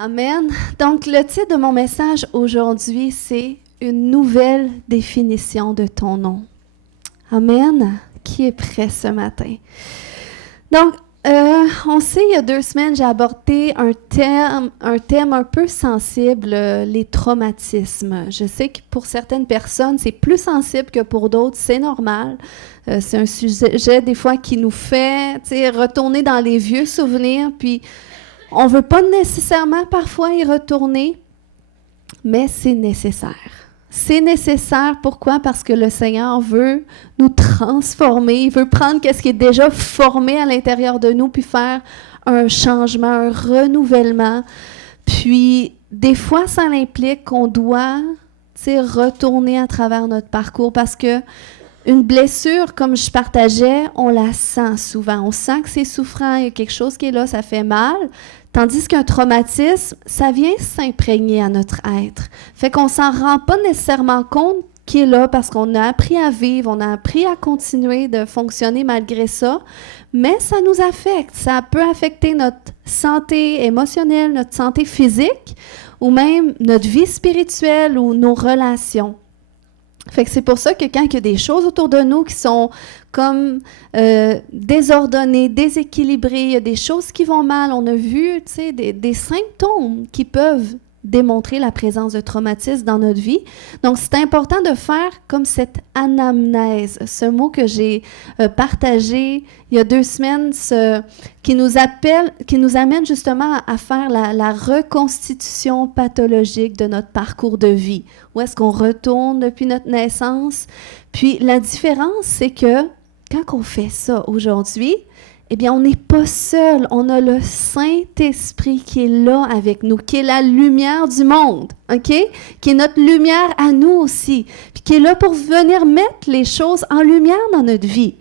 Amen. Donc, le titre de mon message aujourd'hui, c'est « Une nouvelle définition de ton nom ». Amen. Qui est prêt ce matin? Donc, on sait, il y a 2 semaines, j'ai abordé un thème un peu sensible, les traumatismes. Je sais que pour certaines personnes, c'est plus sensible que pour d'autres, c'est normal. C'est un sujet, des fois, qui nous fait retourner dans les vieux souvenirs, puis on ne veut pas nécessairement parfois y retourner, mais c'est nécessaire. C'est nécessaire, pourquoi? Parce que le Seigneur veut nous transformer, il veut prendre ce qui est déjà formé à l'intérieur de nous, puis faire un changement, un renouvellement. Puis, des fois, ça implique qu'on doit retourner à travers notre parcours, parce que une blessure, comme je partageais, on la sent souvent. On sent que c'est souffrant, il y a quelque chose qui est là, ça fait mal. Tandis qu'un traumatisme, ça vient s'imprégner à notre être. Fait qu'on ne s'en rend pas nécessairement compte qu'il est là parce qu'on a appris à vivre, on a appris à continuer de fonctionner malgré ça, mais ça nous affecte. Ça peut affecter notre santé émotionnelle, notre santé physique ou même notre vie spirituelle ou nos relations. Fait que c'est pour ça que quand il y a des choses autour de nous qui sont comme désordonnées, déséquilibrées, il y a des choses qui vont mal, on a vu des symptômes qui peuvent démontrer la présence de traumatisme dans notre vie. Donc, c'est important de faire comme cette anamnèse, ce mot que j'ai partagé il y a 2 semaines, qui nous amène justement à faire la reconstitution pathologique de notre parcours de vie. Où est-ce qu'on retourne depuis notre naissance? Puis, la différence, c'est que quand on fait ça aujourd'hui, eh bien, on n'est pas seul. On a le Saint-Esprit qui est là avec nous, qui est la lumière du monde, OK? Qui est notre lumière à nous aussi, puis qui est là pour venir mettre les choses en lumière dans notre vie,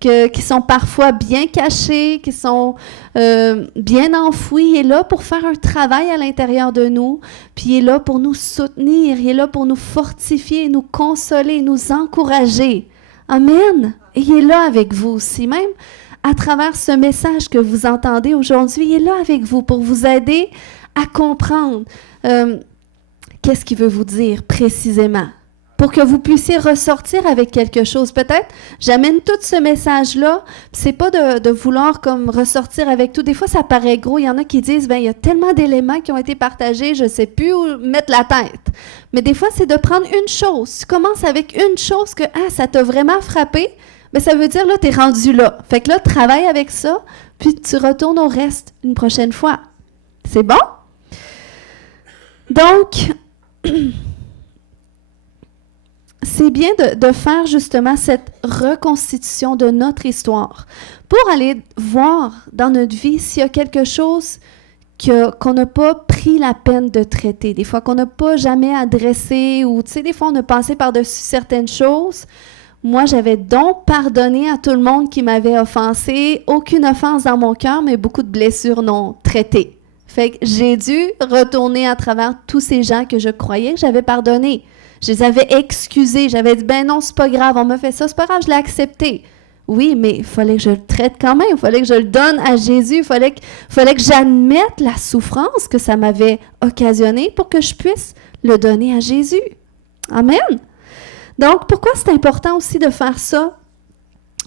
qui sont parfois bien cachées, qui sont bien enfouies. Il est là pour faire un travail à l'intérieur de nous, puis il est là pour nous soutenir, il est là pour nous fortifier, nous consoler, nous encourager. Amen! Et il est là avec vous aussi, même à travers ce message que vous entendez aujourd'hui, il est là avec vous pour vous aider à comprendre qu'est-ce qu'il veut vous dire précisément, pour que vous puissiez ressortir avec quelque chose. Peut-être, j'amène tout ce message-là, c'est pas de vouloir comme ressortir avec tout. Des fois, ça paraît gros. Il y en a qui disent, il y a tellement d'éléments qui ont été partagés, je ne sais plus où mettre la tête. Mais des fois, c'est de prendre une chose. Tu commences avec une chose que, ça t'a vraiment frappé. Mais ça veut dire, là, tu es rendu là. Fait que là, travaille avec ça, puis tu retournes au reste une prochaine fois. C'est bon? Donc, c'est bien de faire justement cette reconstitution de notre histoire pour aller voir dans notre vie s'il y a quelque chose qu'on n'a pas pris la peine de traiter, des fois qu'on n'a pas jamais adressé, ou des fois on a passé par-dessus certaines choses. Moi, j'avais donc pardonné à tout le monde qui m'avait offensé. Aucune offense dans mon cœur, mais beaucoup de blessures non traitées. Fait que j'ai dû retourner à travers tous ces gens que je croyais que j'avais pardonnés. Je les avais excusés. J'avais dit, non, c'est pas grave, on m'a fait ça, c'est pas grave, je l'ai accepté. Oui, mais il fallait que je le traite quand même. Il fallait que je le donne à Jésus. Il fallait que j'admette la souffrance que ça m'avait occasionnée pour que je puisse le donner à Jésus. Amen. Donc, pourquoi c'est important aussi de faire ça?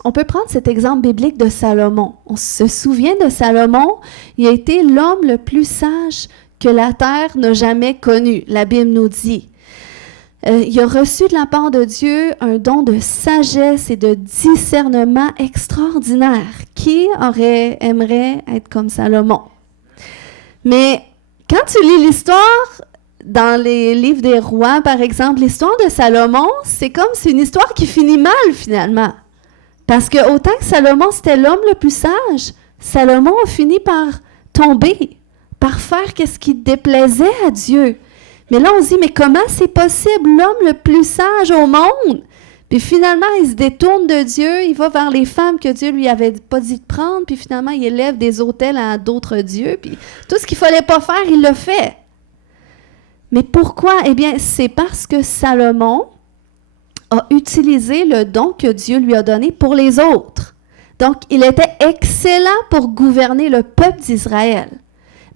On peut prendre cet exemple biblique de Salomon. On se souvient de Salomon, il a été l'homme le plus sage que la terre n'a jamais connu, la Bible nous dit. Il a reçu de la part de Dieu un don de sagesse et de discernement extraordinaire. Qui aimerait être comme Salomon? Mais quand tu lis l'histoire, dans les livres des rois, par exemple, l'histoire de Salomon, c'est une histoire qui finit mal, finalement. Parce que autant que Salomon, c'était l'homme le plus sage, Salomon a fini par tomber, par faire ce qui déplaisait à Dieu. Mais là, on se dit, mais comment c'est possible, l'homme le plus sage au monde? Puis finalement, il se détourne de Dieu, il va vers les femmes que Dieu lui avait pas dit de prendre, puis finalement, il élève des autels à d'autres dieux, puis tout ce qu'il fallait pas faire, il le fait. Mais pourquoi? Eh bien, c'est parce que Salomon a utilisé le don que Dieu lui a donné pour les autres. Donc, il était excellent pour gouverner le peuple d'Israël.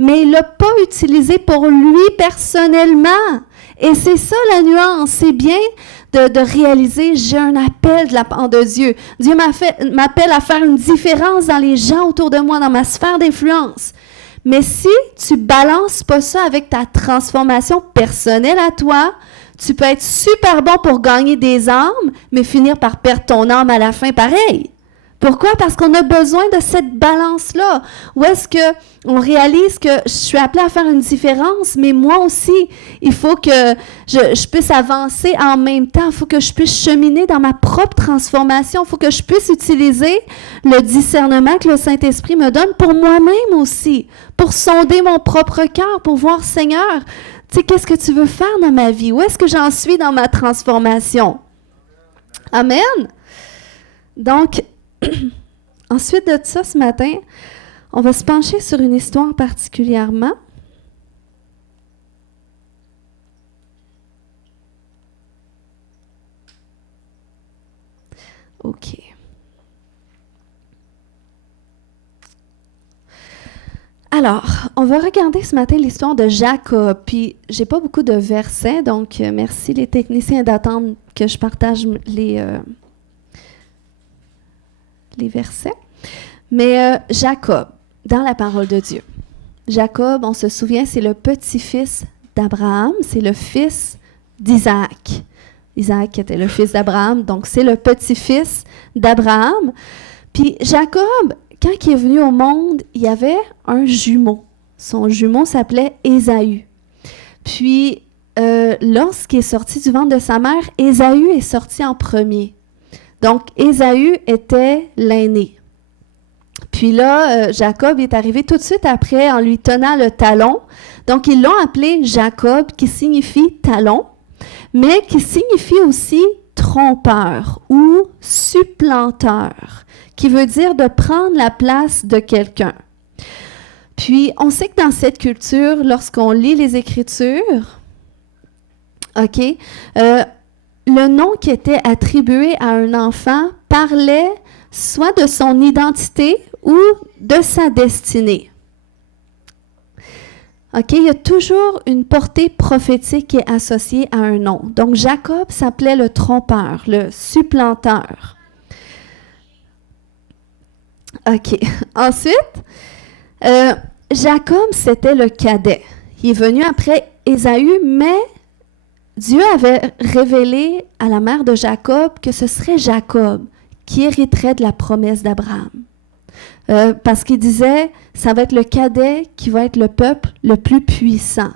mais il ne l'a pas utilisé pour lui personnellement. Et c'est ça la nuance. C'est bien de réaliser, j'ai un appel de la part de Dieu. Dieu m'appelle à faire une différence dans les gens autour de moi, dans ma sphère d'influence. Mais si tu balances pas ça avec ta transformation personnelle à toi, tu peux être super bon pour gagner des âmes, mais finir par perdre ton âme à la fin pareil. Pourquoi? Parce qu'on a besoin de cette balance-là. Où est-ce qu'on réalise que je suis appelée à faire une différence, mais moi aussi, il faut que je puisse avancer en même temps. Il faut que je puisse cheminer dans ma propre transformation. Il faut que je puisse utiliser le discernement que le Saint-Esprit me donne pour moi-même aussi, pour sonder mon propre cœur, pour voir, Seigneur, tu sais, qu'est-ce que tu veux faire dans ma vie? Où est-ce que j'en suis dans ma transformation? Amen. Donc, ensuite de ça, ce matin, on va se pencher sur une histoire particulièrement. OK. Alors, on va regarder ce matin l'histoire de Jacob. Puis, j'ai pas beaucoup de versets, donc merci les techniciens d'attendre que je partage les versets. Mais Jacob, dans la parole de Dieu. Jacob, on se souvient, c'est le petit-fils d'Abraham, c'est le fils d'Isaac. Isaac était le fils d'Abraham, donc c'est le petit-fils d'Abraham. Puis Jacob, quand il est venu au monde, il y avait un jumeau. Son jumeau s'appelait Ésaü. Puis, lorsqu'il est sorti du ventre de sa mère, Ésaü est sorti en premier. Donc, Ésaü était l'aîné. Puis là, Jacob est arrivé tout de suite après en lui tenant le talon. Donc, ils l'ont appelé Jacob, qui signifie talon, mais qui signifie aussi trompeur ou supplanteur, qui veut dire de prendre la place de quelqu'un. Puis, on sait que dans cette culture, lorsqu'on lit les Écritures, OK, le nom qui était attribué à un enfant parlait soit de son identité ou de sa destinée. OK, il y a toujours une portée prophétique qui est associée à un nom. Donc, Jacob s'appelait le trompeur, le supplanteur. OK. Ensuite, Jacob, c'était le cadet. Il est venu après Ésaü, mais Dieu avait révélé à la mère de Jacob que ce serait Jacob qui hériterait de la promesse d'Abraham. Parce qu'il disait, ça va être le cadet qui va être le peuple le plus puissant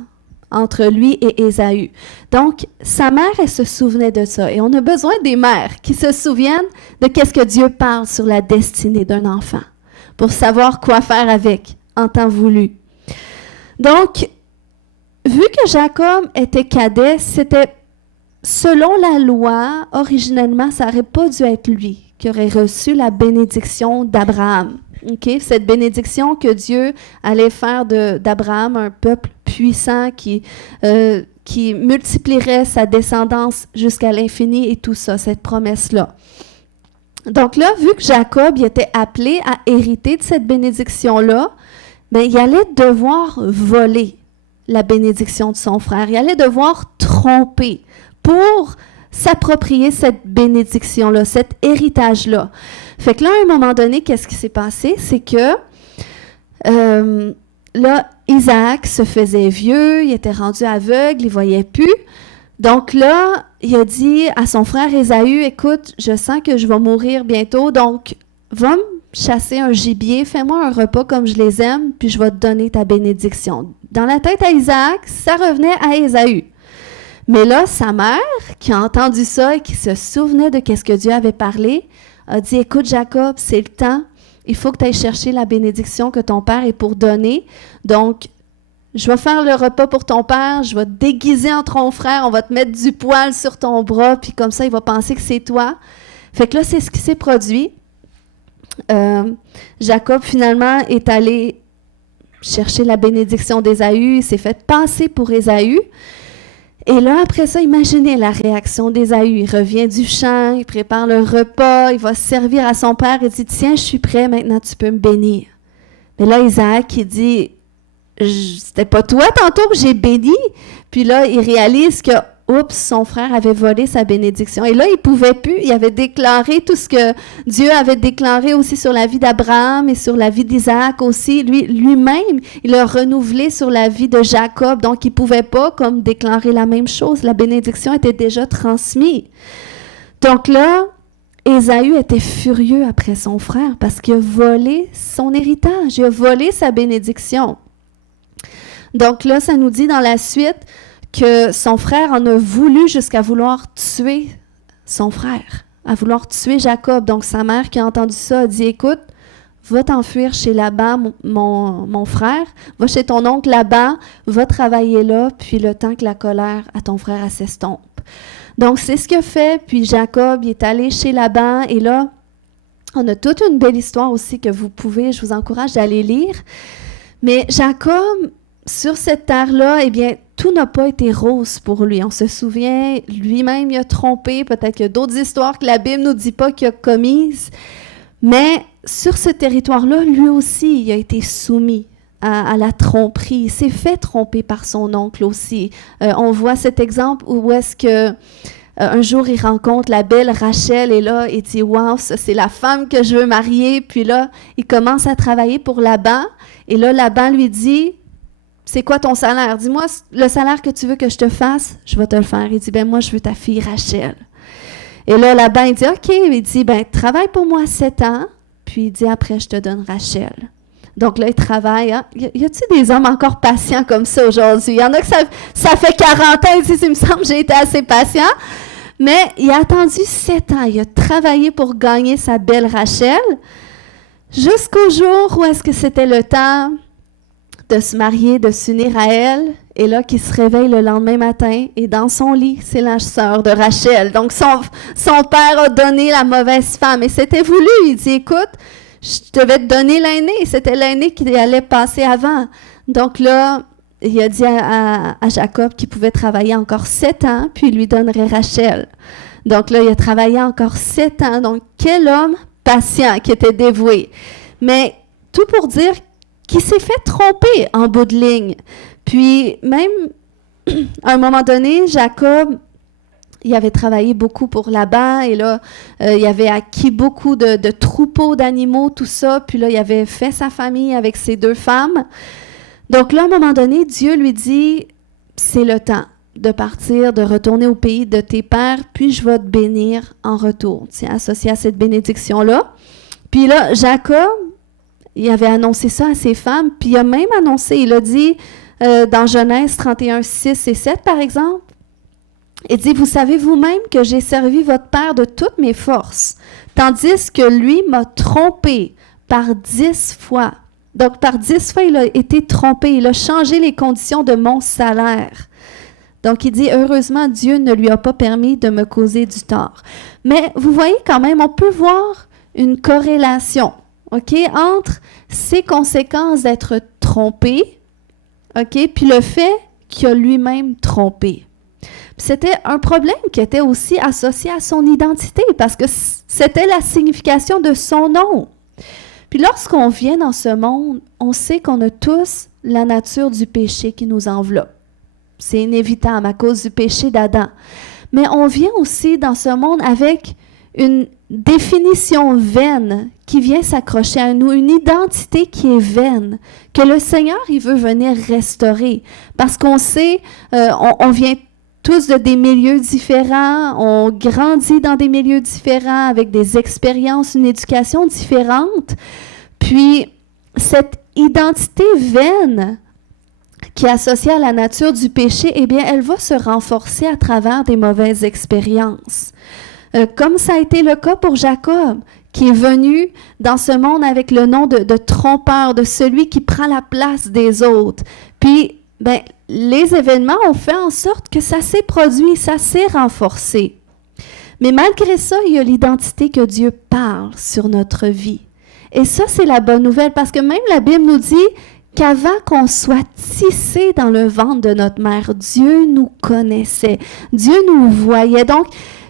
entre lui et Ésaü. Donc, sa mère, elle se souvenait de ça. Et on a besoin des mères qui se souviennent de qu'est-ce que Dieu parle sur la destinée d'un enfant pour savoir quoi faire avec en temps voulu. Donc, vu que Jacob était cadet, c'était, selon la loi, originellement, ça n'aurait pas dû être lui qui aurait reçu la bénédiction d'Abraham. Okay? Cette bénédiction que Dieu allait faire d'Abraham un peuple puissant qui multiplierait sa descendance jusqu'à l'infini et tout ça, cette promesse-là. Donc là, vu que Jacob il était appelé à hériter de cette bénédiction-là, bien, il allait devoir voler la bénédiction de son frère. Il allait devoir tromper pour s'approprier cette bénédiction-là, cet héritage-là. Fait que là, à un moment donné, qu'est-ce qui s'est passé? C'est que là, Isaac se faisait vieux, il était rendu aveugle, il ne voyait plus. Donc là, il a dit à son frère Ésaü, « Écoute, je sens que je vais mourir bientôt, donc va me chasser un gibier, fais-moi un repas comme je les aime, puis je vais te donner ta bénédiction. » Dans la tête à Isaac, ça revenait à Ésaü. Mais là, sa mère, qui a entendu ça et qui se souvenait de ce que Dieu avait parlé, a dit, « Écoute, Jacob, c'est le temps. Il faut que tu ailles chercher la bénédiction que ton père est pour donner. Donc, je vais faire le repas pour ton père, je vais te déguiser en ton frère, on va te mettre du poil sur ton bras, puis comme ça, il va penser que c'est toi. » Fait que là, c'est ce qui s'est produit. Jacob, finalement, est allé chercher la bénédiction d'Ésaü, il s'est fait passer pour Ésaü. Et là, après ça, imaginez la réaction d'Ésaü. Il revient du champ, il prépare le repas, il va servir à son père et dit, « Tiens, je suis prêt, maintenant tu peux me bénir. » Mais là, Isaac, il dit, « c'était pas toi tantôt que j'ai béni. Puis là, il réalise que, oups, son frère avait volé sa bénédiction. Et là, il pouvait plus. Il avait déclaré tout ce que Dieu avait déclaré aussi sur la vie d'Abraham et sur la vie d'Isaac aussi. Lui-même, il a renouvelé sur la vie de Jacob. Donc, il pouvait pas comme déclarer la même chose. La bénédiction était déjà transmise. Donc là, Ésaü était furieux après son frère parce qu'il a volé son héritage, il a volé sa bénédiction. Donc là, ça nous dit dans la suite que son frère en a voulu jusqu'à vouloir tuer son frère, à vouloir tuer Jacob. Donc sa mère qui a entendu ça a dit, écoute, va t'enfuir chez Laban, mon frère, va chez ton oncle Laban, va travailler là, puis le temps que la colère à ton frère s'estompe. Donc, c'est ce qu'il a fait, puis Jacob, il est allé chez Laban, et là, on a toute une belle histoire aussi que vous pouvez, je vous encourage d'aller lire. Mais Jacob, sur cette terre-là, eh bien, tout n'a pas été rose pour lui. On se souvient, lui-même, il a trompé, peut-être qu'il y a d'autres histoires que la Bible ne nous dit pas qu'il a commises, mais sur ce territoire-là, lui aussi, il a été soumis à la tromperie. Il s'est fait tromper par son oncle aussi. On voit cet exemple où est-ce que un jour, il rencontre la belle Rachel et là, il dit « Wow, ça, c'est la femme que je veux marier. » Puis là, il commence à travailler pour Laban. Et là, Laban lui dit « C'est quoi ton salaire? Dis-moi le salaire que tu veux que je te fasse. Je vais te le faire. » Il dit « Ben moi, je veux ta fille Rachel. » Et là, Laban, il dit « OK. » Il dit « Ben travaille pour moi 7 ans. » Puis il dit « Après, je te donne Rachel. » Donc là, il travaille. Hein? Y a-t-il des hommes encore patients comme ça aujourd'hui? Il y en a que ça fait 40 ans, ici, il me semble que j'ai été assez patient. Mais il a attendu 7 ans. Il a travaillé pour gagner sa belle Rachel jusqu'au jour où est-ce que c'était le temps de se marier, de s'unir à elle. Et là, qu'il se réveille le lendemain matin et dans son lit, c'est la sœur de Rachel. Donc, son père a donné la mauvaise femme. Et c'était voulu. Il dit, écoute, je devais te donner l'aîné. C'était l'aîné qui allait passer avant. Donc là, il a dit à Jacob qu'il pouvait travailler encore 7 ans, puis il lui donnerait Rachel. Donc là, il a travaillé encore 7 ans. Donc, quel homme patient qui était dévoué. Mais tout pour dire qu'il s'est fait tromper en bout de ligne. Puis même, à un moment donné, Jacob, il avait travaillé beaucoup pour Laban et là, il avait acquis beaucoup de troupeaux d'animaux, tout ça. Puis là, il avait fait sa famille avec ses 2 femmes. Donc là, à un moment donné, Dieu lui dit, c'est le temps de partir, de retourner au pays de tes pères, puis je vais te bénir en retour. C'est associé à cette bénédiction-là. Puis là, Jacob, il avait annoncé ça à ses femmes, puis il a même annoncé, il a dit dans Genèse 31, 6 et 7, par exemple, il dit, vous savez vous-même que j'ai servi votre père de toutes mes forces, tandis que lui m'a trompé par 10 fois. Donc, par 10 fois, il a été trompé. Il a changé les conditions de mon salaire. Donc, il dit, heureusement, Dieu ne lui a pas permis de me causer du tort. Mais vous voyez quand même, on peut voir une corrélation, OK, entre ces conséquences d'être trompé, OK, puis le fait qu'il a lui-même trompé. C'était un problème qui était aussi associé à son identité, parce que c'était la signification de son nom. Puis lorsqu'on vient dans ce monde, on sait qu'on a tous la nature du péché qui nous enveloppe. C'est inévitable à cause du péché d'Adam. Mais on vient aussi dans ce monde avec une définition vaine qui vient s'accrocher à nous, une identité qui est vaine, que le Seigneur, il veut venir restaurer. Parce qu'on sait, on vient tous de des milieux différents, on grandit dans des milieux différents, avec des expériences, une éducation différente. Puis, cette identité vaine qui est associée à la nature du péché, eh bien, elle va se renforcer à travers des mauvaises expériences. Comme ça a été le cas pour Jacob, qui est venu dans ce monde avec le nom de trompeur, de celui qui prend la place des autres. Puis, ben, les événements ont fait en sorte que ça s'est produit, ça s'est renforcé. Mais malgré ça, il y a l'identité que Dieu parle sur notre vie. Et ça, c'est la bonne nouvelle, parce que même la Bible nous dit qu'avant qu'on soit tissé dans le ventre de notre mère, Dieu nous connaissait, Dieu nous voyait. Donc,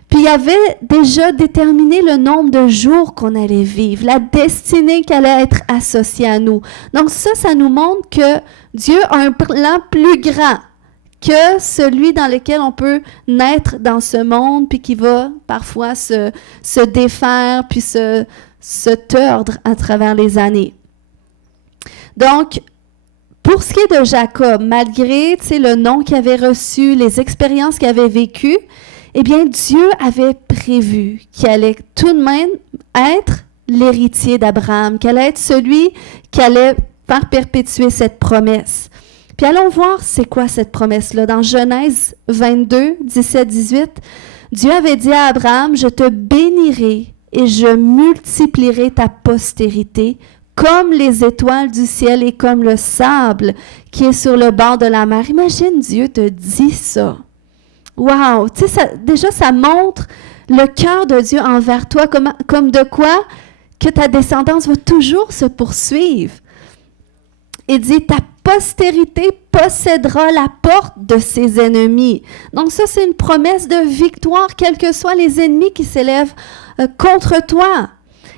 Puis il avait déjà déterminé le nombre de jours qu'on allait vivre, la destinée qui allait être associée à nous. Donc ça nous montre que Dieu a un plan plus grand que celui dans lequel on peut naître dans ce monde, puis qui va parfois se défaire, puis se tordre à travers les années. Donc, pour ce qui est de Jacob, malgré le nom qu'il avait reçu, les expériences qu'il avait vécues, eh bien, Dieu avait prévu qu'il allait tout de même être l'héritier d'Abraham, qu'il allait être celui qui allait faire perpétuer cette promesse. Puis allons voir c'est quoi cette promesse-là. Dans Genèse 22, 17-18, Dieu avait dit à Abraham, « Je te bénirai et je multiplierai ta postérité comme les étoiles du ciel et comme le sable qui est sur le bord de la mer. » Imagine, Dieu te dit ça. Wow! Tu sais, déjà, ça montre le cœur de Dieu envers toi, comme de quoi que ta descendance va toujours se poursuivre. Il dit, ta postérité possédera la porte de ses ennemis. Donc ça, c'est une promesse de victoire, quels que soient les ennemis qui s'élèvent contre toi.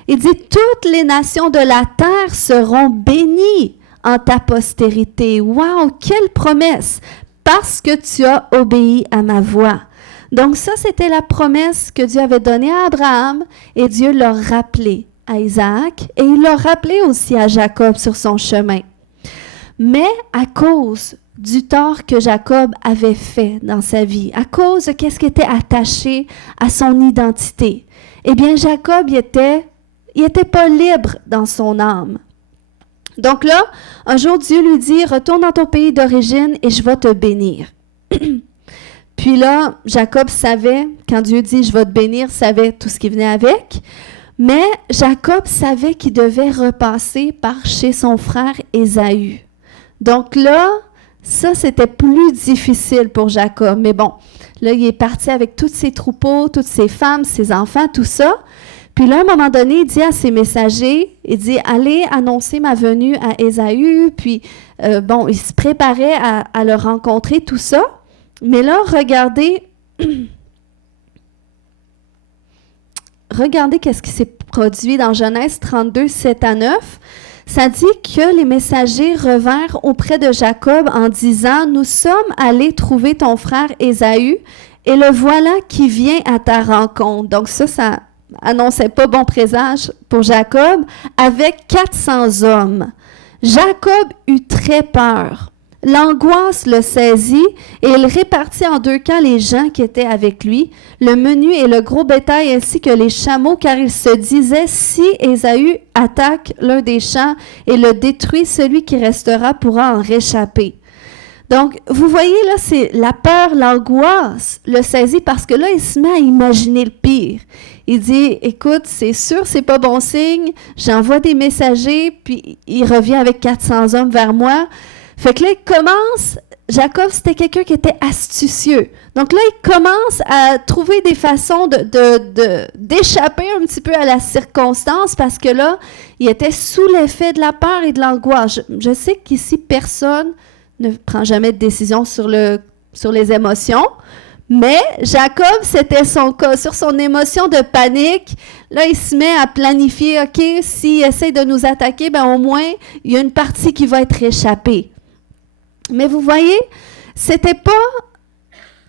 Il dit, toutes les nations de la terre seront bénies en ta postérité. Wow, quelle promesse! Parce que tu as obéi à ma voix. Donc ça, c'était la promesse que Dieu avait donnée à Abraham et Dieu l'a rappelée à Isaac et il l'a rappelé aussi à Jacob sur son chemin. Mais à cause du tort que Jacob avait fait dans sa vie, à cause de qu'est-ce qui était attaché à son identité, eh bien Jacob, il était pas libre dans son âme. Donc là, un jour, Dieu lui dit, « Retourne dans ton pays d'origine et je vais te bénir. » Puis là, Jacob savait, quand Dieu dit « Je vais te bénir », savait tout ce qui venait avec. Mais Jacob savait qu'il devait repasser par chez son frère Ésaü. Donc là, ça, c'était plus difficile pour Jacob. Mais bon, là, il est parti avec tous ses troupeaux, toutes ses femmes, ses enfants, tout ça. Puis là, à un moment donné, il dit à ses messagers, il dit, allez annoncer ma venue à Ésaü. Puis, il se préparait à le rencontrer, tout ça. Mais là, regardez qu'est-ce qui s'est produit dans Genèse 32, 7-9. Ça dit que les messagers revinrent auprès de Jacob en disant, « Nous sommes allés trouver ton frère Ésaü, et le voilà qui vient à ta rencontre. » Donc ça annonçait pas bon présage pour Jacob, avec 400 hommes. Jacob eut très peur. L'angoisse le saisit et il répartit en deux camps les gens qui étaient avec lui, le menu et le gros bétail ainsi que les chameaux, car il se disait, si Ésaü attaque l'un des champs et le détruit, celui qui restera pourra en réchapper. Donc, vous voyez là, c'est la peur, l'angoisse le saisit parce que là, il se met à imaginer le pire. Il dit, écoute, c'est sûr, c'est pas bon signe, j'envoie des messagers, puis il revient avec 400 hommes vers moi. Fait que là, Jacob, c'était quelqu'un qui était astucieux. Donc là, il commence à trouver des façons d'échapper un petit peu à la circonstance parce que là, il était sous l'effet de la peur et de l'angoisse. Je sais qu'ici, personne ne prend jamais de décision sur les émotions, mais Jacob, c'était son cas. Sur son émotion de panique, là, il se met à planifier, OK, s'il essaie de nous attaquer, ben au moins, il y a une partie qui va être échappée. Mais vous voyez, c'était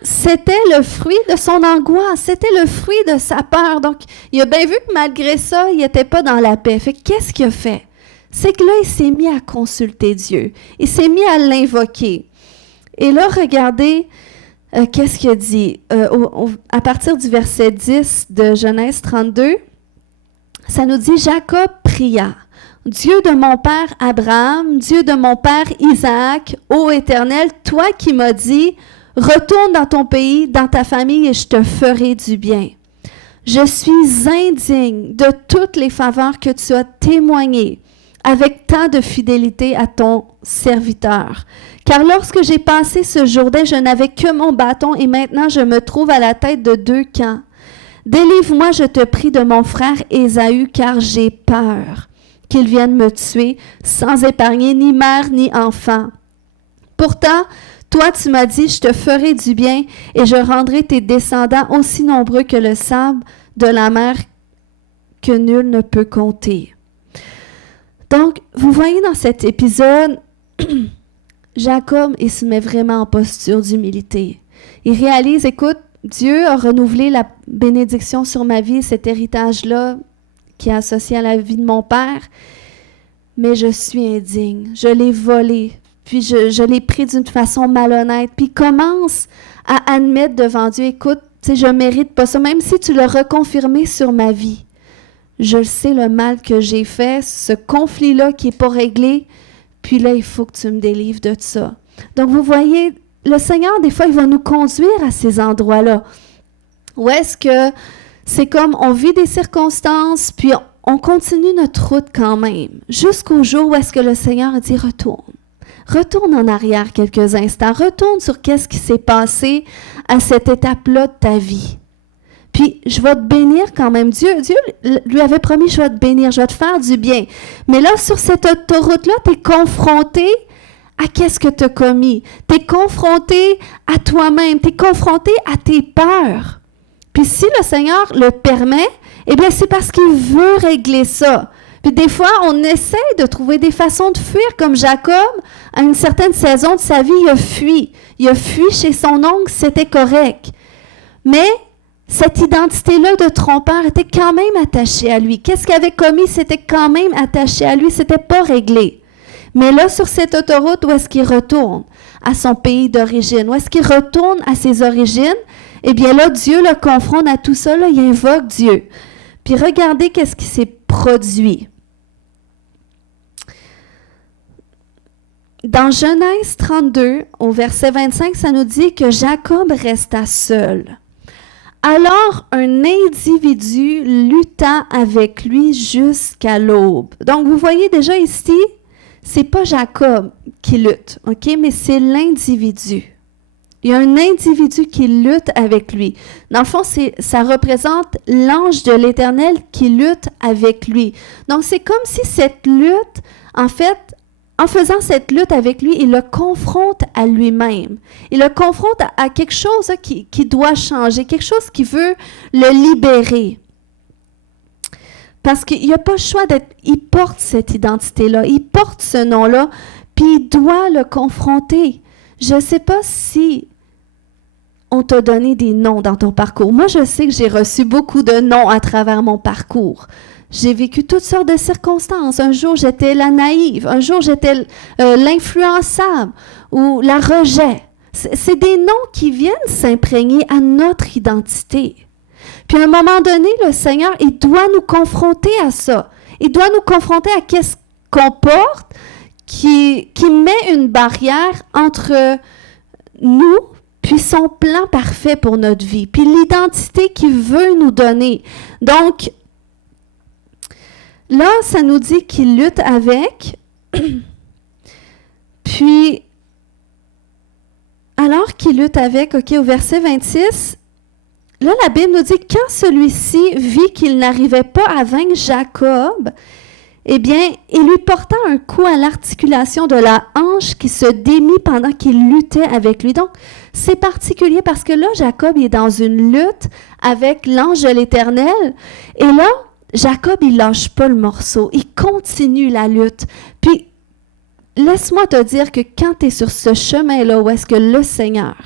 le fruit de son angoisse, c'était le fruit de sa peur. Donc, il a bien vu que malgré ça, il n'était pas dans la paix. Fait qu'est-ce qu'il a fait? C'est que là, il s'est mis à consulter Dieu. Il s'est mis à l'invoquer. Et là, regardez, qu'est-ce qu'il a dit? À partir du verset 10 de Genèse 32, ça nous dit, Jacob pria. Dieu de mon père Abraham, Dieu de mon père Isaac, ô Éternel, toi qui m'as dit, retourne dans ton pays, dans ta famille, et je te ferai du bien. Je suis indigne de toutes les faveurs que tu as témoignées avec tant de fidélité à ton serviteur. Car lorsque j'ai passé ce Jourdain, je n'avais que mon bâton, et maintenant je me trouve à la tête de 2 camps. Délivre-moi, je te prie, de mon frère Ésaü, car j'ai peur qu'il vienne me tuer sans épargner ni mère ni enfant. Pourtant, Toi, tu m'as dit, je te ferai du bien et je rendrai tes descendants aussi nombreux que le sable de la mer que nul ne peut compter. » Donc, vous voyez dans cet épisode, Jacob, il se met vraiment en posture d'humilité. Il réalise, écoute, Dieu a renouvelé la bénédiction sur ma vie, cet héritage-là qui est associé à la vie de mon père, mais je suis indigne, je l'ai volé, puis je l'ai pris d'une façon malhonnête, puis il commence à admettre devant Dieu, écoute, tu sais, je ne mérite pas ça, même si tu l'as reconfirmé sur ma vie. Je sais le mal que j'ai fait, ce conflit-là qui n'est pas réglé, puis là, il faut que tu me délivres de ça. Donc, vous voyez, le Seigneur, des fois, il va nous conduire à ces endroits-là. Où est-ce que c'est comme on vit des circonstances, puis on continue notre route quand même, jusqu'au jour où est-ce que le Seigneur dit « Retourne. Retourne en arrière quelques instants. Retourne sur qu'est-ce qui s'est passé à cette étape-là de ta vie. Puis, je vais te bénir quand même. Dieu lui avait promis, je vais te bénir, je vais te faire du bien. Mais là, sur cette autoroute-là, tu es confronté à qu'est-ce que tu as commis. Tu es confronté à toi-même, tu es confronté à tes peurs. Puis si le Seigneur le permet, eh bien, c'est parce qu'il veut régler ça. Puis des fois, on essaie de trouver des façons de fuir, comme Jacob, à une certaine saison de sa vie, il a fui. Il a fui chez son oncle, c'était correct. Mais cette identité-là de trompeur était quand même attachée à lui. Qu'est-ce qu'il avait commis? C'était quand même attaché à lui, c'était pas réglé. Mais là, sur cette autoroute, où est-ce qu'il retourne? À son pays d'origine. Où est-ce qu'il retourne à ses origines? Eh bien là, Dieu le confronte à tout ça, là, il invoque Dieu. Puis regardez qu'est-ce qui s'est produit. Dans Genèse 32, au verset 25, ça nous dit que Jacob resta seul. Alors un individu lutta avec lui jusqu'à l'aube. Donc vous voyez déjà ici, c'est pas Jacob qui lutte, ok, mais c'est l'individu. Il y a un individu qui lutte avec lui. Dans le fond, ça représente l'ange de l'Éternel qui lutte avec lui. Donc c'est comme si cette lutte, en fait, en faisant cette lutte avec lui, il le confronte à lui-même. Il le confronte à quelque chose qui doit changer, quelque chose qui veut le libérer. Parce qu'il n'a pas le choix d'être... Il porte cette identité-là, il porte ce nom-là, puis il doit le confronter. Je ne sais pas si on t'a donné des noms dans ton parcours. Moi, je sais que j'ai reçu beaucoup de noms à travers mon parcours. J'ai vécu toutes sortes de circonstances. Un jour, j'étais la naïve. Un jour, j'étais l'influençable ou la rejet. C'est des noms qui viennent s'imprégner à notre identité. Puis à un moment donné, le Seigneur, il doit nous confronter à ça. Il doit nous confronter à qu'est-ce qu'on porte qui met une barrière entre nous puis son plan parfait pour notre vie, puis l'identité qu'il veut nous donner. Donc, là, ça nous dit qu'il lutte avec. Puis, alors qu'il lutte avec, ok, au verset 26, là, la Bible nous dit, quand celui-ci vit qu'il n'arrivait pas à vaincre Jacob, eh bien, il lui porta un coup à l'articulation de la hanche qui se démit pendant qu'il luttait avec lui. Donc, c'est particulier parce que là, Jacob est dans une lutte avec l'ange de l'Éternel. Et là, Jacob, il lâche pas le morceau. Il continue la lutte. Puis, laisse-moi te dire que quand tu es sur ce chemin-là où est-ce que le Seigneur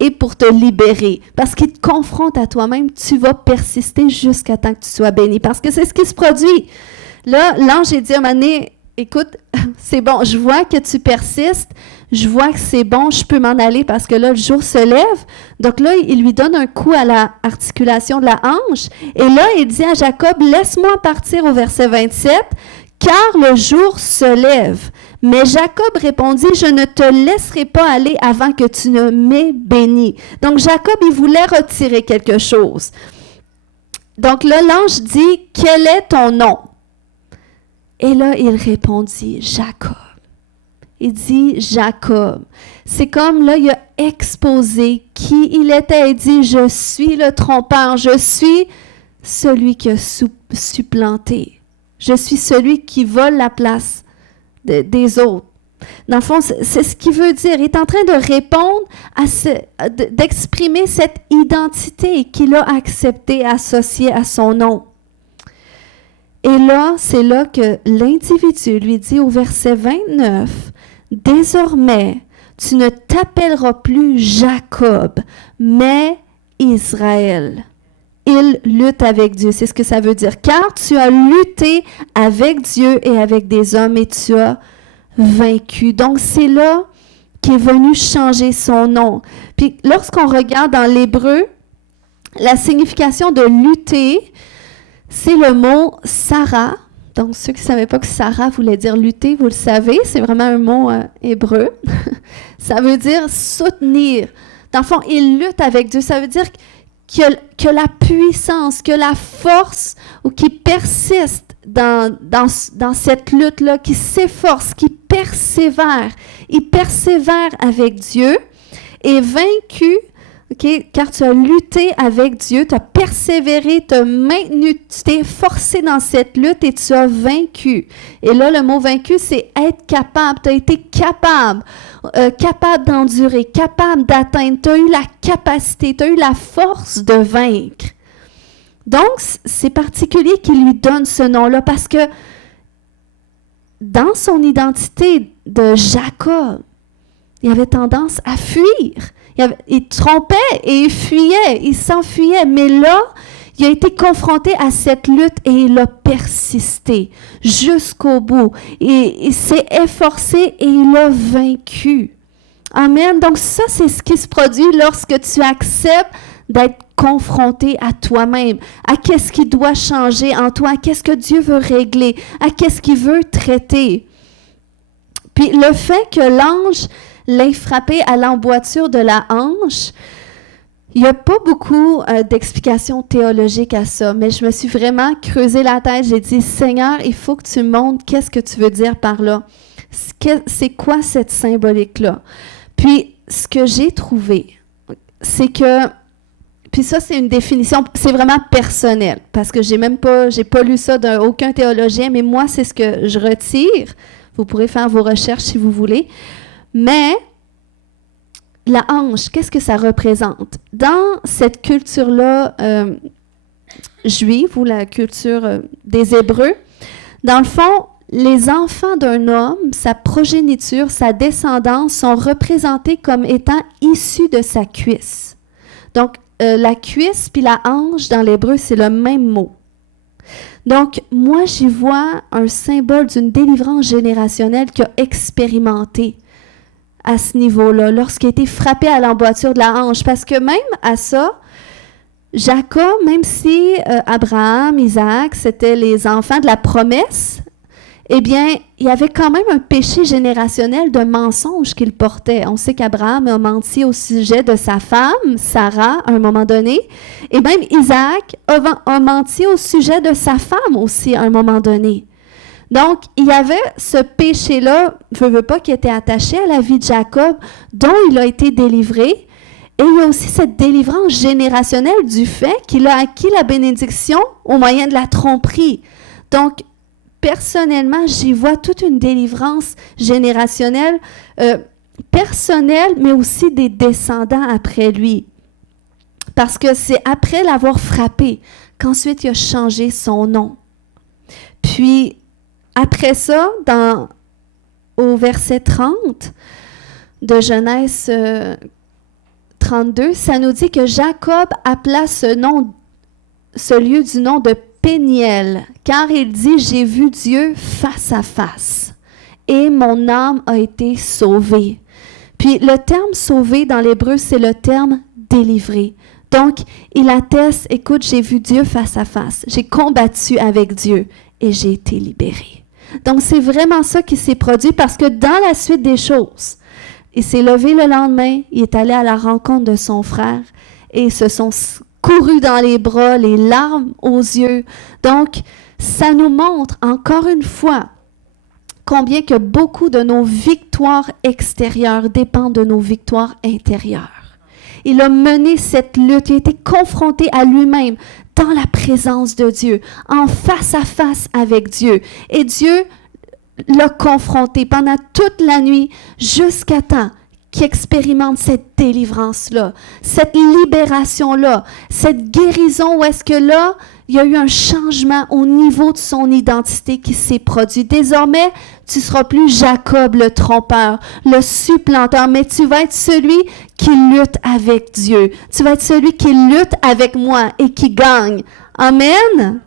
est pour te libérer, parce qu'il te confronte à toi-même, tu vas persister jusqu'à temps que tu sois béni. Parce que c'est ce qui se produit. Là, l'ange a dit à un moment donné, écoute, c'est bon, je vois que tu persistes, je vois que c'est bon, je peux m'en aller parce que là, le jour se lève. Donc là, il lui donne un coup à l'articulation de la hanche. Et là, il dit à Jacob, laisse-moi partir au verset 27, car le jour se lève. Mais Jacob répondit, je ne te laisserai pas aller avant que tu ne m'aies béni. Donc Jacob, il voulait retirer quelque chose. Donc là, l'ange dit, quel est ton nom? Et là, il répondit, Jacob. Il dit Jacob. C'est comme là, il a exposé qui il était. Il dit, je suis le trompeur, je suis celui qui a supplanté. Je suis celui qui vole la place des autres. Dans le fond, c'est ce qu'il veut dire. Il est en train de répondre, d'exprimer cette identité qu'il a acceptée, associée à son nom. Et là, c'est là que l'individu lui dit au verset 29, « Désormais, tu ne t'appelleras plus Jacob, mais Israël. » Il lutte avec Dieu, c'est ce que ça veut dire. « Car tu as lutté avec Dieu et avec des hommes et tu as vaincu. » Donc, c'est là qu'il est venu changer son nom. Puis, lorsqu'on regarde dans l'hébreu, la signification de lutter, c'est le mot « Sarah ». Donc, ceux qui ne savaient pas que Sarah voulait dire « lutter », vous le savez, c'est vraiment un mot hébreu. Ça veut dire « soutenir ». Dans le fond, il lutte avec Dieu. Ça veut dire que la puissance, que la force ou qui persiste dans cette lutte-là, qui s'efforce, qui persévère. Il persévère avec Dieu et vaincu, car tu as lutté avec Dieu, tu as persévéré, tu as maintenu, tu t'es forcé dans cette lutte et tu as vaincu. Et là, le mot vaincu, c'est être capable. Tu as été capable d'endurer, capable d'atteindre. Tu as eu la capacité, tu as eu la force de vaincre. Donc, c'est particulier qu'il lui donne ce nom-là parce que dans son identité de Jacob, il avait tendance à fuir. Il trompait et il fuyait, il s'enfuyait. Mais là, il a été confronté à cette lutte et il a persisté jusqu'au bout. Et il s'est efforcé et il a vaincu. Amen. Donc ça, c'est ce qui se produit lorsque tu acceptes d'être confronté à toi-même, à qu'est-ce qui doit changer en toi, à qu'est-ce que Dieu veut régler, à qu'est-ce qu'il veut traiter. Puis le fait que l'ange l'ait frappé à l'emboîture de la hanche, il n'y a pas beaucoup d'explications théologiques à ça, mais je me suis vraiment creusé la tête. J'ai dit, Seigneur, il faut que tu me montres qu'est-ce que tu veux dire par là. C'est quoi cette symbolique-là? Puis, ce que j'ai trouvé, c'est que, puis ça, c'est une définition, c'est vraiment personnel, parce que j'ai pas lu ça d'aucun théologien, mais moi, c'est ce que je retire. Vous pourrez faire vos recherches si vous voulez. Mais la hanche, qu'est-ce que ça représente? Dans cette culture-là juive ou la culture des Hébreux, dans le fond, les enfants d'un homme, sa progéniture, sa descendance sont représentés comme étant issus de sa cuisse. Donc, la cuisse puis la hanche dans l'hébreu, c'est le même mot. Donc, moi, j'y vois un symbole d'une délivrance générationnelle qu'il a expérimenté à ce niveau-là, lorsqu'il a été frappé à l'emboîture de la hanche. Parce que même à ça, Jacob, même si Abraham, Isaac, c'était les enfants de la promesse, eh bien, il y avait quand même un péché générationnel de mensonge qu'il portait. On sait qu'Abraham a menti au sujet de sa femme, Sarah, à un moment donné. Et même Isaac a menti au sujet de sa femme aussi, à un moment donné. Donc, il y avait ce péché-là, je ne veux pas, qui était attaché à la vie de Jacob, dont il a été délivré. Et il y a aussi cette délivrance générationnelle du fait qu'il a acquis la bénédiction au moyen de la tromperie. Donc, personnellement, j'y vois toute une délivrance générationnelle, personnelle, mais aussi des descendants après lui. Parce que c'est après l'avoir frappé qu'ensuite il a changé son nom. Puis, après ça, au verset 30 de Genèse 32, ça nous dit que Jacob appela ce lieu du nom de Péniel, car il dit « J'ai vu Dieu face à face, et mon âme a été sauvée. » Puis le terme « sauvé » dans l'hébreu, c'est le terme « délivré ». Donc, il atteste « Écoute, j'ai vu Dieu face à face, j'ai combattu avec Dieu, et j'ai été libéré. » Donc, c'est vraiment ça qui s'est produit, parce que dans la suite des choses, il s'est levé le lendemain, il est allé à la rencontre de son frère, et ils se sont couru dans les bras, les larmes aux yeux. Donc, ça nous montre encore une fois combien que beaucoup de nos victoires extérieures dépendent de nos victoires intérieures. Il a mené cette lutte, il a été confronté à lui-même dans la présence de Dieu, en face à face avec Dieu. Et Dieu l'a confronté pendant toute la nuit jusqu'à temps qu'il expérimente cette délivrance-là, cette libération-là, cette guérison où est-ce que là, il y a eu un changement au niveau de son identité qui s'est produit. Désormais, tu ne seras plus Jacob le trompeur, le supplanteur, mais tu vas être celui qui lutte avec Dieu. Tu vas être celui qui lutte avec moi et qui gagne. Amen.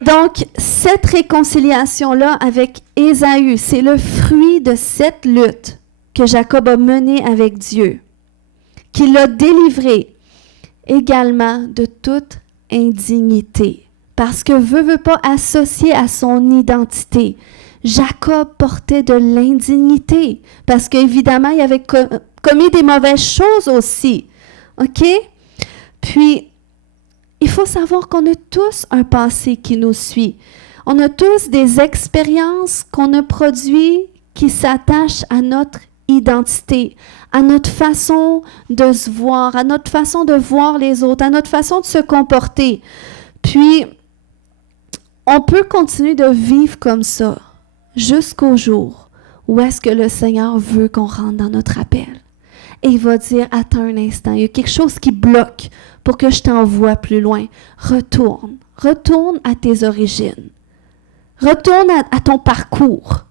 Donc, cette réconciliation-là avec Ésaü, c'est le fruit de cette lutte que Jacob a menée avec Dieu, qui l'a délivré également de toute indignité. Parce que veut pas associer à son identité. Jacob portait de l'indignité, parce qu'évidemment, il avait commis des mauvaises choses aussi. OK? Puis, il faut savoir qu'on a tous un passé qui nous suit. On a tous des expériences qu'on a produites qui s'attachent à notre identité, à notre façon de se voir, à notre façon de voir les autres, à notre façon de se comporter. Puis, on peut continuer de vivre comme ça jusqu'au jour où est-ce que le Seigneur veut qu'on rentre dans notre appel. Et il va dire, attends un instant, il y a quelque chose qui bloque pour que je t'envoie plus loin. Retourne à tes origines. Retourne à ton parcours.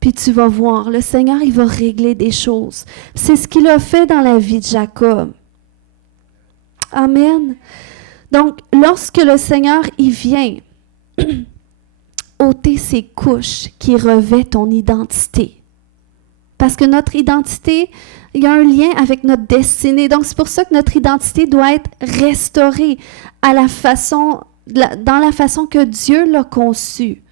Puis tu vas voir, le Seigneur, il va régler des choses. C'est ce qu'il a fait dans la vie de Jacob. Amen. Donc, lorsque le Seigneur, il vient ôter ces couches qui revêtent ton identité. Parce que notre identité, il y a un lien avec notre destinée. Donc, c'est pour ça que notre identité doit être restaurée dans la façon que Dieu l'a conçue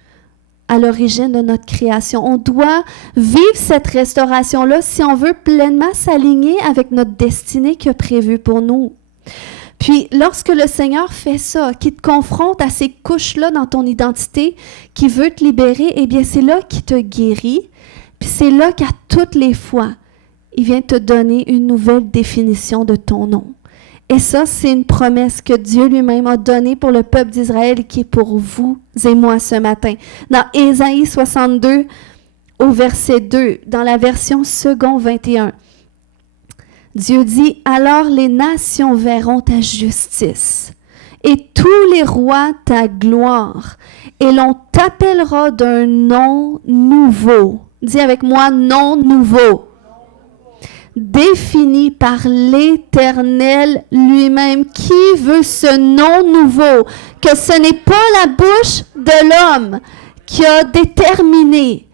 à l'origine de notre création. On doit vivre cette restauration-là si on veut pleinement s'aligner avec notre destinée qu'il a prévue pour nous. Puis, lorsque le Seigneur fait ça, qui te confronte à ces couches-là dans ton identité, qui veut te libérer, eh bien, c'est là qu'il te guérit. Puis c'est là qu'à toutes les fois, il vient te donner une nouvelle définition de ton nom. Et ça, c'est une promesse que Dieu lui-même a donnée pour le peuple d'Israël et qui est pour vous et moi ce matin. Dans Ésaïe 62, au verset 2, dans la version second 21, Dieu dit, « Alors les nations verront ta justice et tous les rois ta gloire, et l'on t'appellera d'un nom nouveau. » Dis avec moi, nom nouveau. Défini par l'Éternel lui-même. Qui veut ce nom nouveau? Que ce n'est pas la bouche de l'homme qui a déterminé,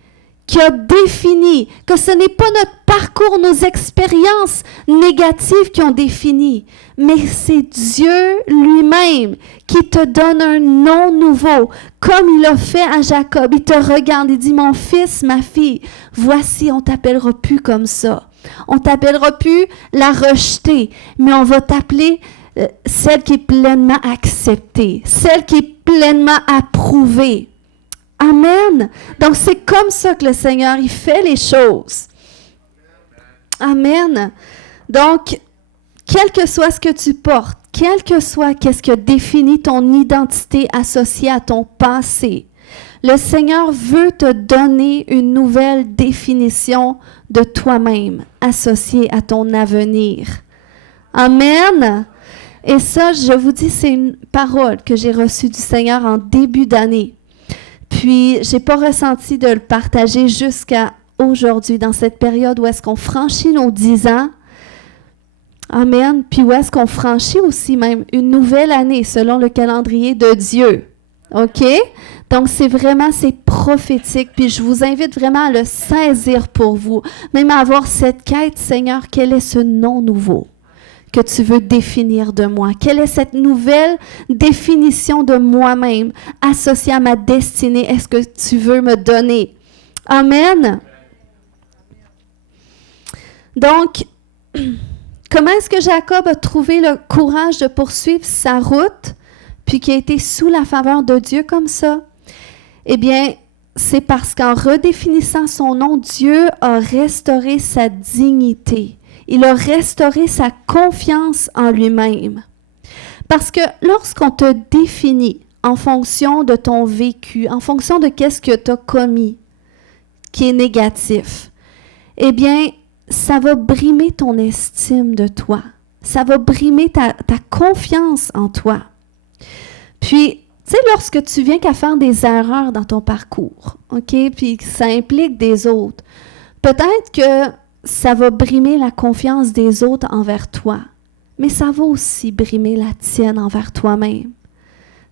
qui a défini, que ce n'est pas notre parcours, nos expériences négatives qui ont défini, mais c'est Dieu lui-même qui te donne un nom nouveau, comme il a fait à Jacob. Il te regarde, il dit, mon fils, ma fille, voici, on ne t'appellera plus comme ça. On ne t'appellera plus la rejetée, mais on va t'appeler celle qui est pleinement acceptée, celle qui est pleinement approuvée. Amen. Donc, c'est comme ça que le Seigneur, il fait les choses. Amen. Donc, quel que soit ce que tu portes, quel que soit qu'est-ce qui a défini ton identité associée à ton passé, le Seigneur veut te donner une nouvelle définition de toi-même associée à ton avenir. Amen. Et ça, je vous dis, c'est une parole que j'ai reçue du Seigneur en début d'année. Puis, je n'ai pas ressenti de le partager jusqu'à aujourd'hui, dans cette période où est-ce qu'on franchit nos 10 ans. Amen. Puis où est-ce qu'on franchit aussi même une nouvelle année selon le calendrier de Dieu. OK? Donc, c'est prophétique. Puis je vous invite vraiment à le saisir pour vous. Même à avoir cette quête, Seigneur, quel est ce nom nouveau que tu veux définir de moi? Quelle est cette nouvelle définition de moi-même associée à ma destinée? Est-ce que tu veux me donner? Amen. Donc, comment est-ce que Jacob a trouvé le courage de poursuivre sa route, puis qui a été sous la faveur de Dieu comme ça? Eh bien, c'est parce qu'en redéfinissant son nom, Dieu a restauré sa dignité. Il a restauré sa confiance en lui-même. Parce que lorsqu'on te définit, en fonction de ton vécu, en fonction de qu'est-ce que tu as commis, qui est négatif, eh bien, ça va brimer ton estime de toi. Ça va brimer ta confiance en toi. Puis, tu sais, lorsque tu viens qu'à faire des erreurs dans ton parcours, OK, puis que ça implique des autres, peut-être que ça va brimer la confiance des autres envers toi, mais ça va aussi brimer la tienne envers toi-même.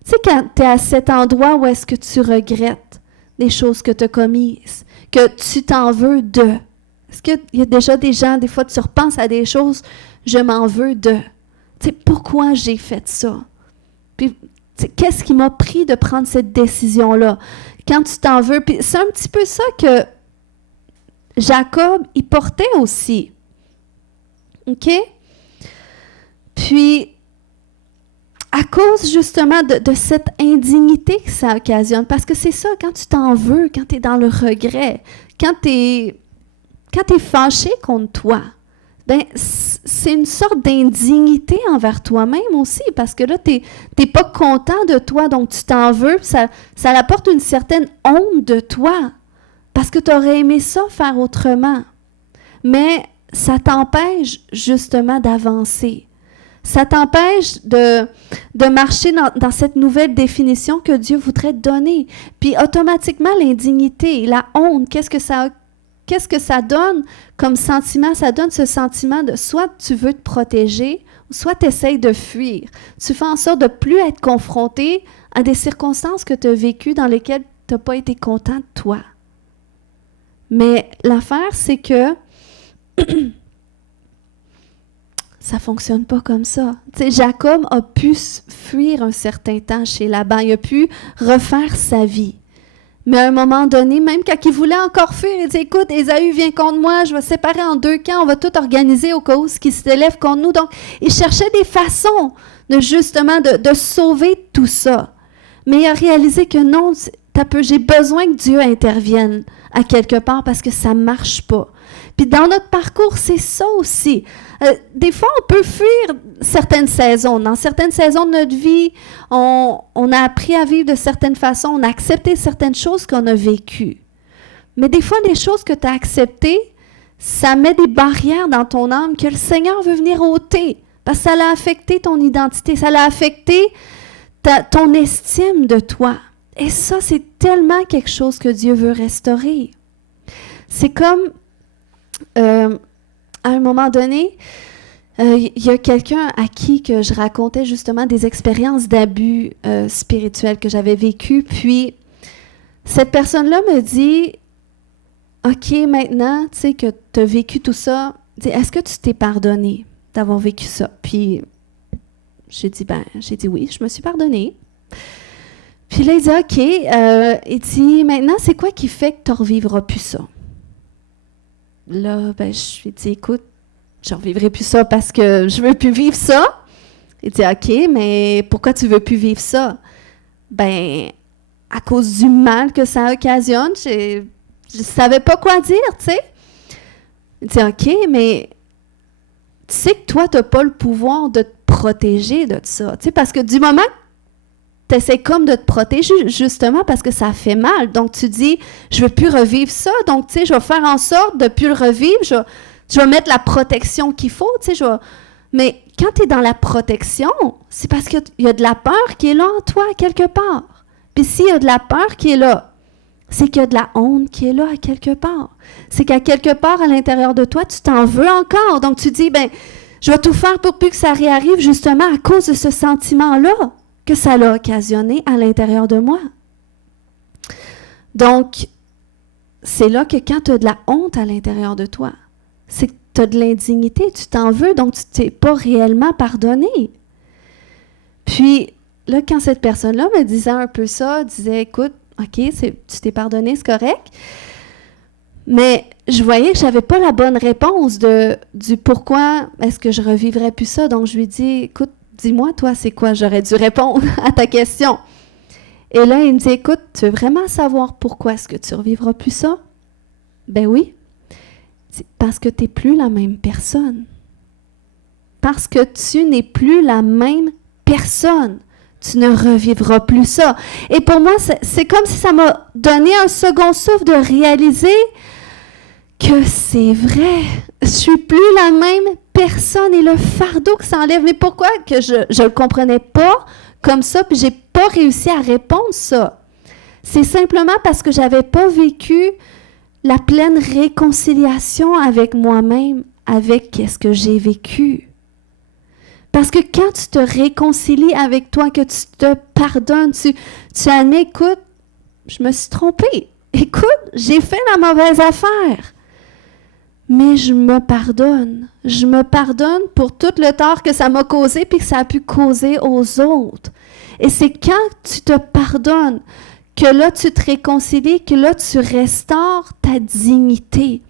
Tu sais, quand tu es à cet endroit où est-ce que tu regrettes des choses que tu as commises, que tu t'en veux de. Est-ce qu'il y a déjà des gens, des fois, tu repenses à des choses, je m'en veux de. Tu sais, pourquoi j'ai fait ça? Puis, qu'est-ce qui m'a pris de prendre cette décision-là? Quand tu t'en veux, puis c'est un petit peu ça que Jacob, il portait aussi. OK? Puis, à cause justement de cette indignité que ça occasionne, parce que c'est ça, quand tu t'en veux, quand tu es dans le regret, quand tu es fâché contre toi, ben c'est une sorte d'indignité envers toi-même aussi, parce que là, tu n'es pas content de toi, donc tu t'en veux, ça apporte une certaine honte de toi, parce que tu aurais aimé ça faire autrement. Mais ça t'empêche justement d'avancer. Ça t'empêche de marcher dans cette nouvelle définition que Dieu voudrait te donner. Puis automatiquement, l'indignité, la honte, qu'est-ce que ça donne comme sentiment? Ça donne ce sentiment de soit tu veux te protéger, soit tu essaies de fuir. Tu fais en sorte de ne plus être confronté à des circonstances que tu as vécues dans lesquelles tu n'as pas été content de toi. Mais l'affaire, c'est que ça ne fonctionne pas comme ça. Tu sais, Jacob a pu fuir un certain temps chez Laban. Il a pu refaire sa vie. Mais à un moment donné, même quand il voulait encore fuir, il dit, écoute, Ésaü vient contre moi, je vais séparer en 2 camps, on va tout organiser au cas où qui se lève contre nous. Donc, il cherchait des façons de justement de sauver tout ça. Mais il a réalisé que non, j'ai besoin que Dieu intervienne à quelque part parce que ça ne marche pas. Puis dans notre parcours, c'est ça aussi. Des fois, on peut fuir certaines saisons. Dans certaines saisons de notre vie, on a appris à vivre de certaines façons, on a accepté certaines choses qu'on a vécues. Mais des fois, les choses que tu as acceptées, ça met des barrières dans ton âme que le Seigneur veut venir ôter. Parce que ça l'a affecté ton identité, ça l'a affecté ton estime de toi. Et ça, c'est tellement quelque chose que Dieu veut restaurer. C'est comme, à un moment donné, il y a quelqu'un à qui que je racontais justement des expériences d'abus spirituels que j'avais vécues. Puis, cette personne-là me dit, « OK, maintenant, tu sais que tu as vécu tout ça, est-ce que tu t'es pardonné d'avoir vécu ça? » Puis, j'ai dit oui, je me suis pardonnée. Puis là, il dit, OK, il dit, maintenant, c'est quoi qui fait que tu ne revivras plus ça? Là, je lui ai dit, écoute, je ne revivrai plus ça parce que je ne veux plus vivre ça. Il dit, OK, mais pourquoi tu ne veux plus vivre ça? À cause du mal que ça occasionne, je ne savais pas quoi dire, tu sais. Il dit, OK, mais tu sais que toi, tu n'as pas le pouvoir de te protéger de ça, tu sais, parce que du moment que tu essaies comme de te protéger, justement, parce que ça fait mal. Donc, tu dis, je ne veux plus revivre ça. Donc, tu sais, je vais faire en sorte de ne plus le revivre. Je vais mettre la protection qu'il faut, tu sais. Mais quand tu es dans la protection, c'est parce qu'il y a de la peur qui est là en toi, quelque part. Puis s'il y a de la peur qui est là, c'est qu'il y a de la honte qui est là à quelque part. C'est qu'à quelque part, à l'intérieur de toi, tu t'en veux encore. Donc, tu dis, je vais tout faire pour plus que ça réarrive, justement, à cause de ce sentiment-là que ça l'a occasionné à l'intérieur de moi. Donc, c'est là que quand tu as de la honte à l'intérieur de toi, c'est que tu as de l'indignité, tu t'en veux, donc tu ne t'es pas réellement pardonné. Puis, là, quand cette personne-là me disait un peu ça, disait, écoute, OK, tu t'es pardonné, c'est correct, mais je voyais que je n'avais pas la bonne réponse du pourquoi est-ce que je ne revivrais plus ça. Donc, je lui ai dit, écoute, dis-moi, toi, c'est quoi? J'aurais dû répondre à ta question. Et là, il me dit, écoute, tu veux vraiment savoir pourquoi est-ce que tu ne revivras plus ça? Ben oui. C'est parce que tu n'es plus la même personne. Parce que tu n'es plus la même personne. Tu ne revivras plus ça. Et pour moi, c'est comme si ça m'a donné un second souffle de réaliser que c'est vrai. Je suis plus la même personne et le fardeau que ça enlève. Mais pourquoi que je le comprenais pas comme ça, puis j'ai pas réussi à répondre ça? C'est simplement parce que j'avais pas vécu la pleine réconciliation avec moi-même, avec ce que j'ai vécu. Parce que quand tu te réconcilies avec toi, que tu te pardonnes, tu admets, écoute, je me suis trompée. Écoute, j'ai fait la mauvaise affaire. Mais je me pardonne. Je me pardonne pour tout le tort que ça m'a causé puis que ça a pu causer aux autres. Et c'est quand tu te pardonnes que là, tu te réconcilies, que là, tu restaures ta dignité.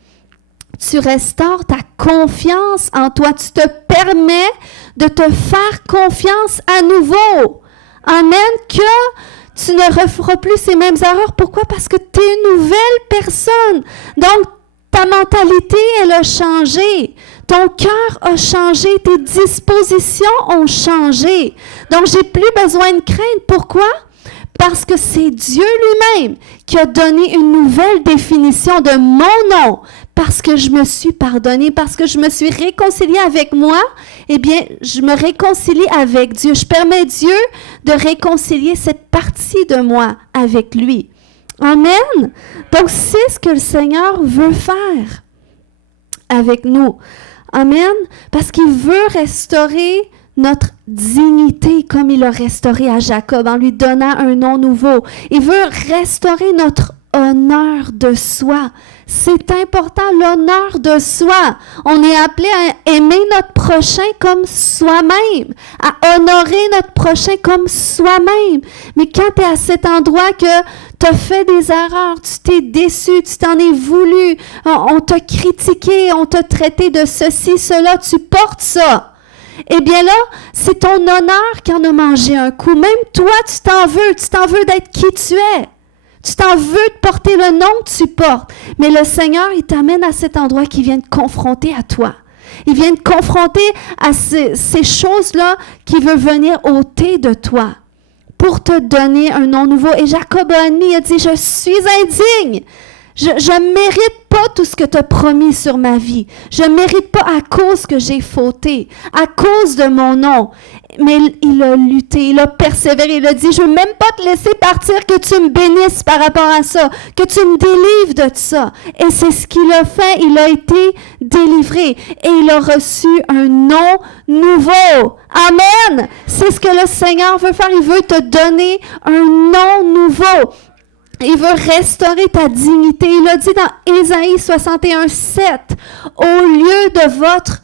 Tu restaures ta confiance en toi. Tu te permets de te faire confiance à nouveau. Amen. Que tu ne referas plus ces mêmes erreurs. Pourquoi? Parce que tu es une nouvelle personne. Donc, ta mentalité, elle a changé. Ton cœur a changé. Tes dispositions ont changé. Donc, j'ai plus besoin de craindre. Pourquoi? Parce que c'est Dieu lui-même qui a donné une nouvelle définition de mon nom. Parce que je me suis pardonnée, parce que je me suis réconciliée avec moi, eh bien, je me réconcilie avec Dieu. Je permets Dieu de réconcilier cette partie de moi avec lui. Amen. Donc, c'est ce que le Seigneur veut faire avec nous. Amen. Parce qu'il veut restaurer notre dignité comme il a restauré à Jacob en lui donnant un nom nouveau. Il veut restaurer notre honneur de soi. C'est important, l'honneur de soi. On est appelé à aimer notre prochain comme soi-même, à honorer notre prochain comme soi-même. Mais quand tu es à cet endroit que tu as fait des erreurs, tu t'es déçu, tu t'en es voulu, on t'a critiqué, on t'a traité de ceci, cela, tu portes ça. Eh bien là, c'est ton honneur qui en a mangé un coup. Même toi, tu t'en veux d'être qui tu es. Tu t'en veux de porter le nom que tu portes. Mais le Seigneur, il t'amène à cet endroit qui vient te confronter à toi. Il vient te confronter à ces choses-là qui veut venir ôter de toi pour te donner un nom nouveau. Et Jacob a admis, il a dit, je suis indigne. Je ne mérite pas tout ce que tu as promis sur ma vie. Je ne mérite pas à cause que j'ai fauté, à cause de mon nom. Mais il a lutté, il a persévéré, il a dit, je ne veux même pas te laisser partir, que tu me bénisses par rapport à ça, que tu me délivres de ça. Et c'est ce qu'il a fait, il a été délivré et il a reçu un nom nouveau. Amen! C'est ce que le Seigneur veut faire, il veut te donner un nom nouveau. Il veut restaurer ta dignité. Il a dit dans Ésaïe 61:7, « Au lieu de votre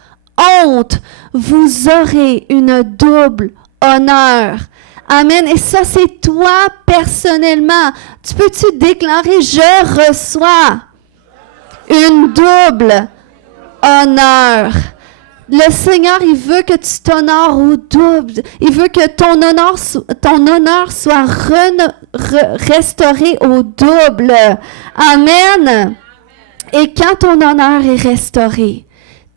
honte, vous aurez une double honneur. » Amen. Et ça, c'est toi personnellement. Tu peux-tu déclarer, « Je reçois une double honneur. » Le Seigneur, il veut que tu t'honores au double. Il veut que ton honneur soit restauré au double. Amen. Et quand ton honneur est restauré,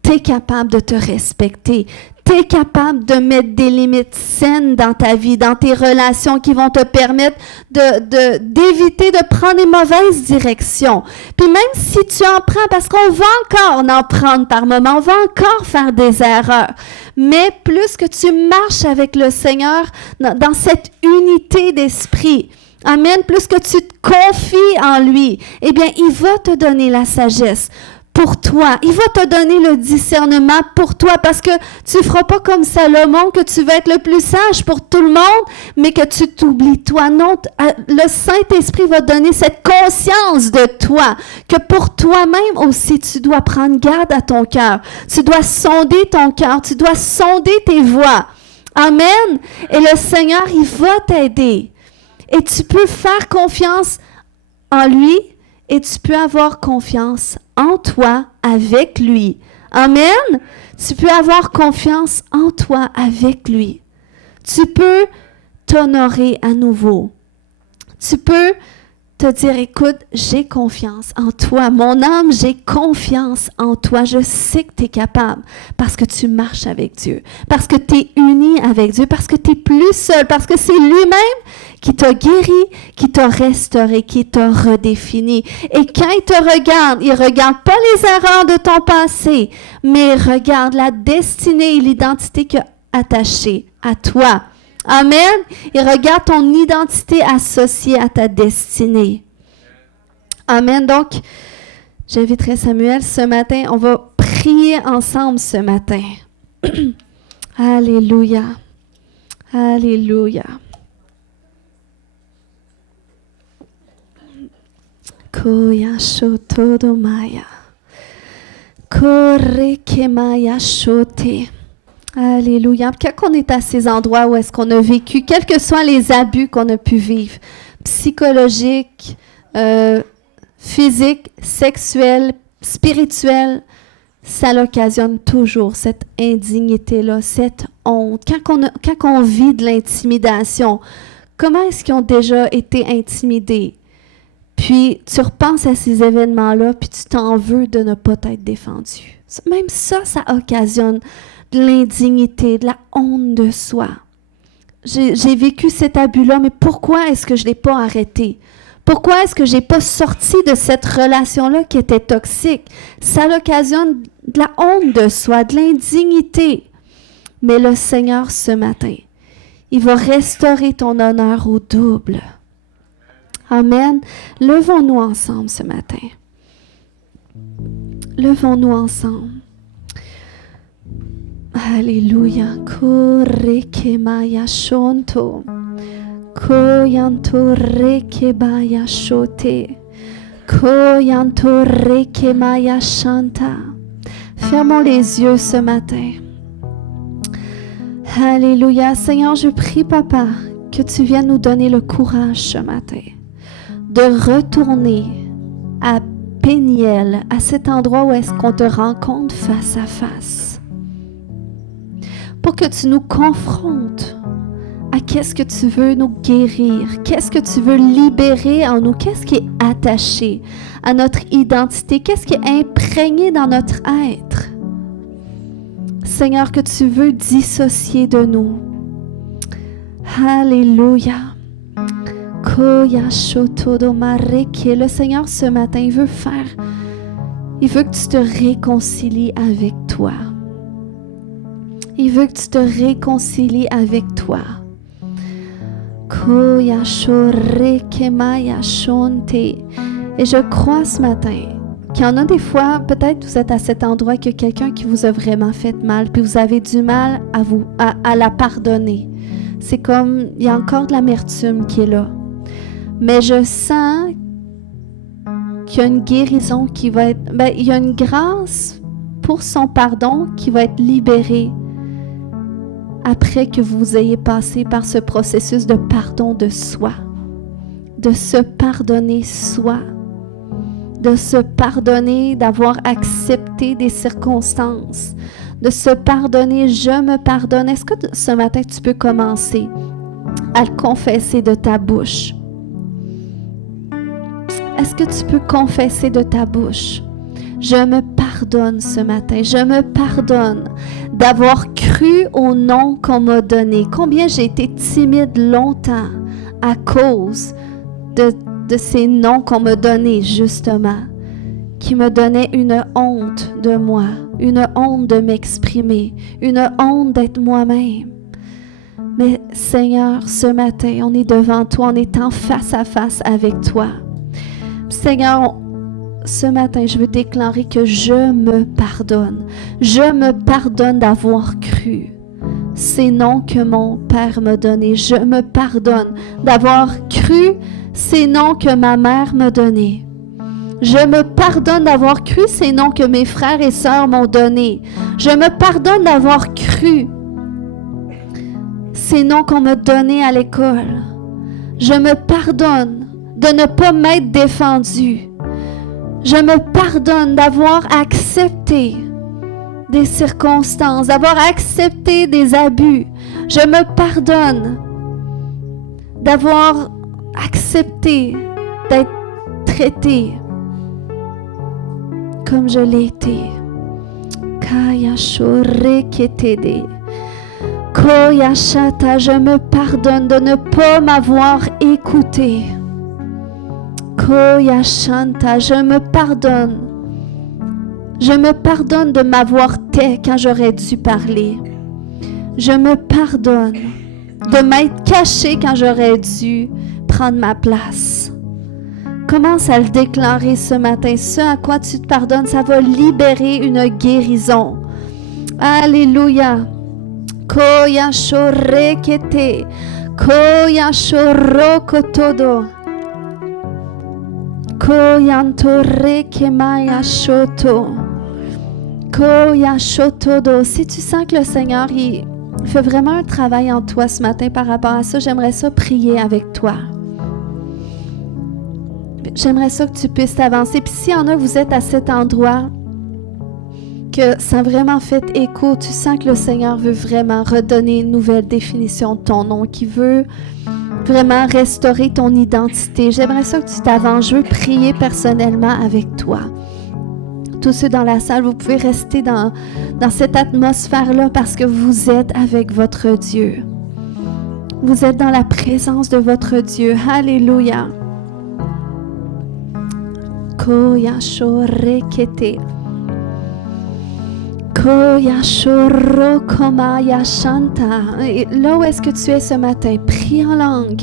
tu es capable de te respecter. Tu es capable de mettre des limites saines dans ta vie, dans tes relations qui vont te permettre d'éviter de prendre des mauvaises directions. Puis même si tu en prends, parce qu'on va encore en prendre par moment, on va encore faire des erreurs. Mais plus que tu marches avec le Seigneur dans cette unité d'esprit, amen, plus que tu te confies en lui, eh bien, il va te donner la sagesse pour toi. Il va te donner le discernement pour toi parce que tu ne feras pas comme Salomon, que tu vas être le plus sage pour tout le monde, mais que tu t'oublies toi. Non, le Saint-Esprit va donner cette conscience de toi, que pour toi-même aussi, tu dois prendre garde à ton cœur. Tu dois sonder ton cœur, tu dois sonder tes voies. Amen. Et le Seigneur, il va t'aider. Et tu peux faire confiance en lui et tu peux avoir confiance en toi avec lui. Amen. Tu peux avoir confiance en toi avec lui. Tu peux t'honorer à nouveau. Tu peux te dire, écoute, j'ai confiance en toi. Mon âme, j'ai confiance en toi. Je sais que tu es capable parce que tu marches avec Dieu, parce que tu es uni avec Dieu, parce que tu n'es plus seul, parce que c'est lui-même qui t'a guéri, qui t'a restauré, qui t'a redéfini. Et quand il te regarde, il ne regarde pas les erreurs de ton passé, mais il regarde la destinée et l'identité qu'il a attachée à toi. Amen. Il regarde ton identité associée à ta destinée. Amen. Donc, j'inviterai Samuel ce matin. On va prier ensemble ce matin. Alléluia. Alléluia. Koya shotodomaya. Korekemaya shote. Alléluia. Quand on est à ces endroits où est-ce qu'on a vécu, quels que soient les abus qu'on a pu vivre, psychologiques, physiques, sexuels, spirituels, ça l'occasionne toujours cette indignité-là, cette honte. Quand on vit de l'intimidation, comment est-ce qu'ils ont déjà été intimidés? Puis tu repenses à ces événements-là, puis tu t'en veux de ne pas t'être défendu. Même ça occasionne de l'indignité, de la honte de soi. J'ai vécu cet abus-là, mais pourquoi est-ce que je ne l'ai pas arrêté? Pourquoi est-ce que je n'ai pas sorti de cette relation-là qui était toxique? Ça occasionne de la honte de soi, de l'indignité. Mais le Seigneur, ce matin, il va restaurer ton honneur au double. Amen. Levons-nous ensemble ce matin. Levons-nous ensemble. Alléluia. Korekemaya shonto. Koyanto rekebaya shote. Koyanto rekemaya shanta. Fermons les yeux ce matin. Alléluia. Seigneur, je prie, Papa, que tu viennes nous donner le courage ce matin de retourner à Péniel, à cet endroit où est-ce qu'on te rencontre face à face. Pour que tu nous confrontes à qu'est-ce que tu veux nous guérir, qu'est-ce que tu veux libérer en nous, qu'est-ce qui est attaché à notre identité, qu'est-ce qui est imprégné dans notre être. Seigneur, que tu veux dissocier de nous. Alléluia. Le Seigneur ce matin, il veut que tu te réconcilies avec toi. Il veut que tu te réconcilies avec toi. Et je crois ce matin qu'il y en a des fois, peut-être vous êtes à cet endroit qu'il y a quelqu'un qui vous a vraiment fait mal, puis vous avez du mal à la pardonner. C'est comme, il y a encore de l'amertume qui est là. Mais je sens qu'il y a une guérison qui va être... il y a une grâce pour son pardon qui va être libérée après que vous ayez passé par ce processus de pardon de soi. De se pardonner soi. De se pardonner d'avoir accepté des circonstances. De se pardonner, je me pardonne. Est-ce que ce matin, tu peux commencer à le confesser de ta bouche? Est-ce que tu peux confesser de ta bouche? Je me pardonne ce matin. Je me pardonne d'avoir cru au nom qu'on m'a donné. Combien j'ai été timide longtemps à cause de ces noms qu'on m'a donnés, justement, qui me donnaient une honte de moi, une honte de m'exprimer, une honte d'être moi-même. Mais Seigneur, ce matin, on est devant toi, on est en face à face avec toi. Seigneur, ce matin, je veux déclarer que je me pardonne. Je me pardonne d'avoir cru ces noms que mon Père m'a donnés. Je me pardonne d'avoir cru ces noms que ma mère m'a donnés. Je me pardonne d'avoir cru ces noms que mes frères et sœurs m'ont donnés. Je me pardonne d'avoir cru ces noms qu'on m'a donnés à l'école. Je me pardonne de ne pas m'être défendue. Je me pardonne d'avoir accepté des circonstances, d'avoir accepté des abus. Je me pardonne d'avoir accepté d'être traité comme je l'ai été. Kaya shore ketede. Koya shata, je me pardonne de ne pas m'avoir écouté. Koya shanta, je me pardonne. Je me pardonne de m'avoir tait quand j'aurais dû parler. Je me pardonne de m'être caché quand j'aurais dû prendre ma place. Commence à le déclarer ce matin. Ce à quoi tu te pardonnes, ça va libérer une guérison. Alléluia. Koya shore kete. Koya shoro kotodo. Koyantore kemaya shoto. Koya shotodo. Si tu sens que le Seigneur il fait vraiment un travail en toi ce matin par rapport à ça, j'aimerais ça prier avec toi. J'aimerais ça que tu puisses t'avancer. Puis s'il y en a, vous êtes à cet endroit que ça a vraiment fait écho, tu sens que le Seigneur veut vraiment redonner une nouvelle définition de ton nom, qu'il veut vraiment restaurer ton identité. J'aimerais ça que tu t'avances. Je veux prier personnellement avec toi. Tous ceux dans la salle, vous pouvez rester dans cette atmosphère-là parce que vous êtes avec votre Dieu. Vous êtes dans la présence de votre Dieu. Alléluia. Koya shore kete. Koya shoro komaya shanta. Et là où est-ce que tu es ce matin, prie en langue.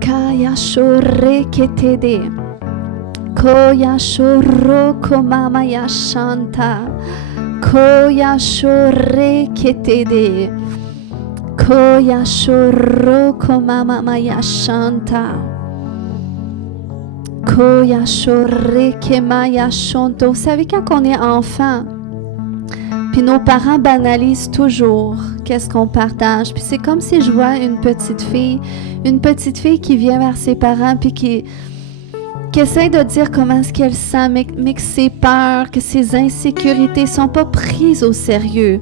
Kaya shore ketede. Koya shoro komamaya shanta. Koya shore ketede. Koya shoro komamaya shanta. Koya shore kemaya shonto. Vous savez, quand on est enfant, puis nos parents banalisent toujours qu'est-ce qu'on partage. Puis c'est comme si je vois une petite fille qui vient vers ses parents, puis qui essaie de dire comment est-ce qu'elle sent, mais que ses peurs, que ses insécurités ne sont pas prises au sérieux.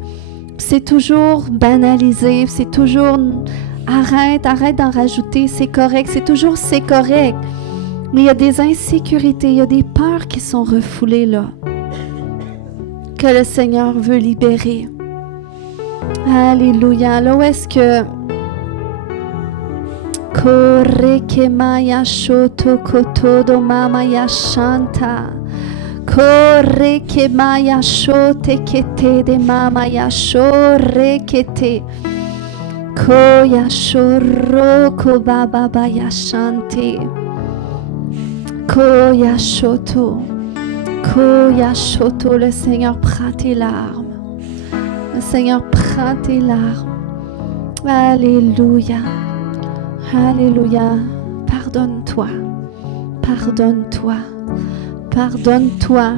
Puis c'est toujours banalisé, c'est toujours arrête d'en rajouter, c'est correct, c'est toujours c'est correct. Mais il y a des insécurités, il y a des peurs qui sont refoulées là, que le Seigneur veut libérer. Alléluia. Là où est-ce que Kore kemaya shoto kotodo mamaya shanta. Kore kemaya shote kete de mamaya shore kete. Koya shoro kobabaya shante. Koya shoto. Koya shoto. Le Seigneur prend tes larmes. Le Seigneur prend tes larmes. Alléluia. Alléluia. Pardonne-toi. Pardonne-toi. Pardonne-toi.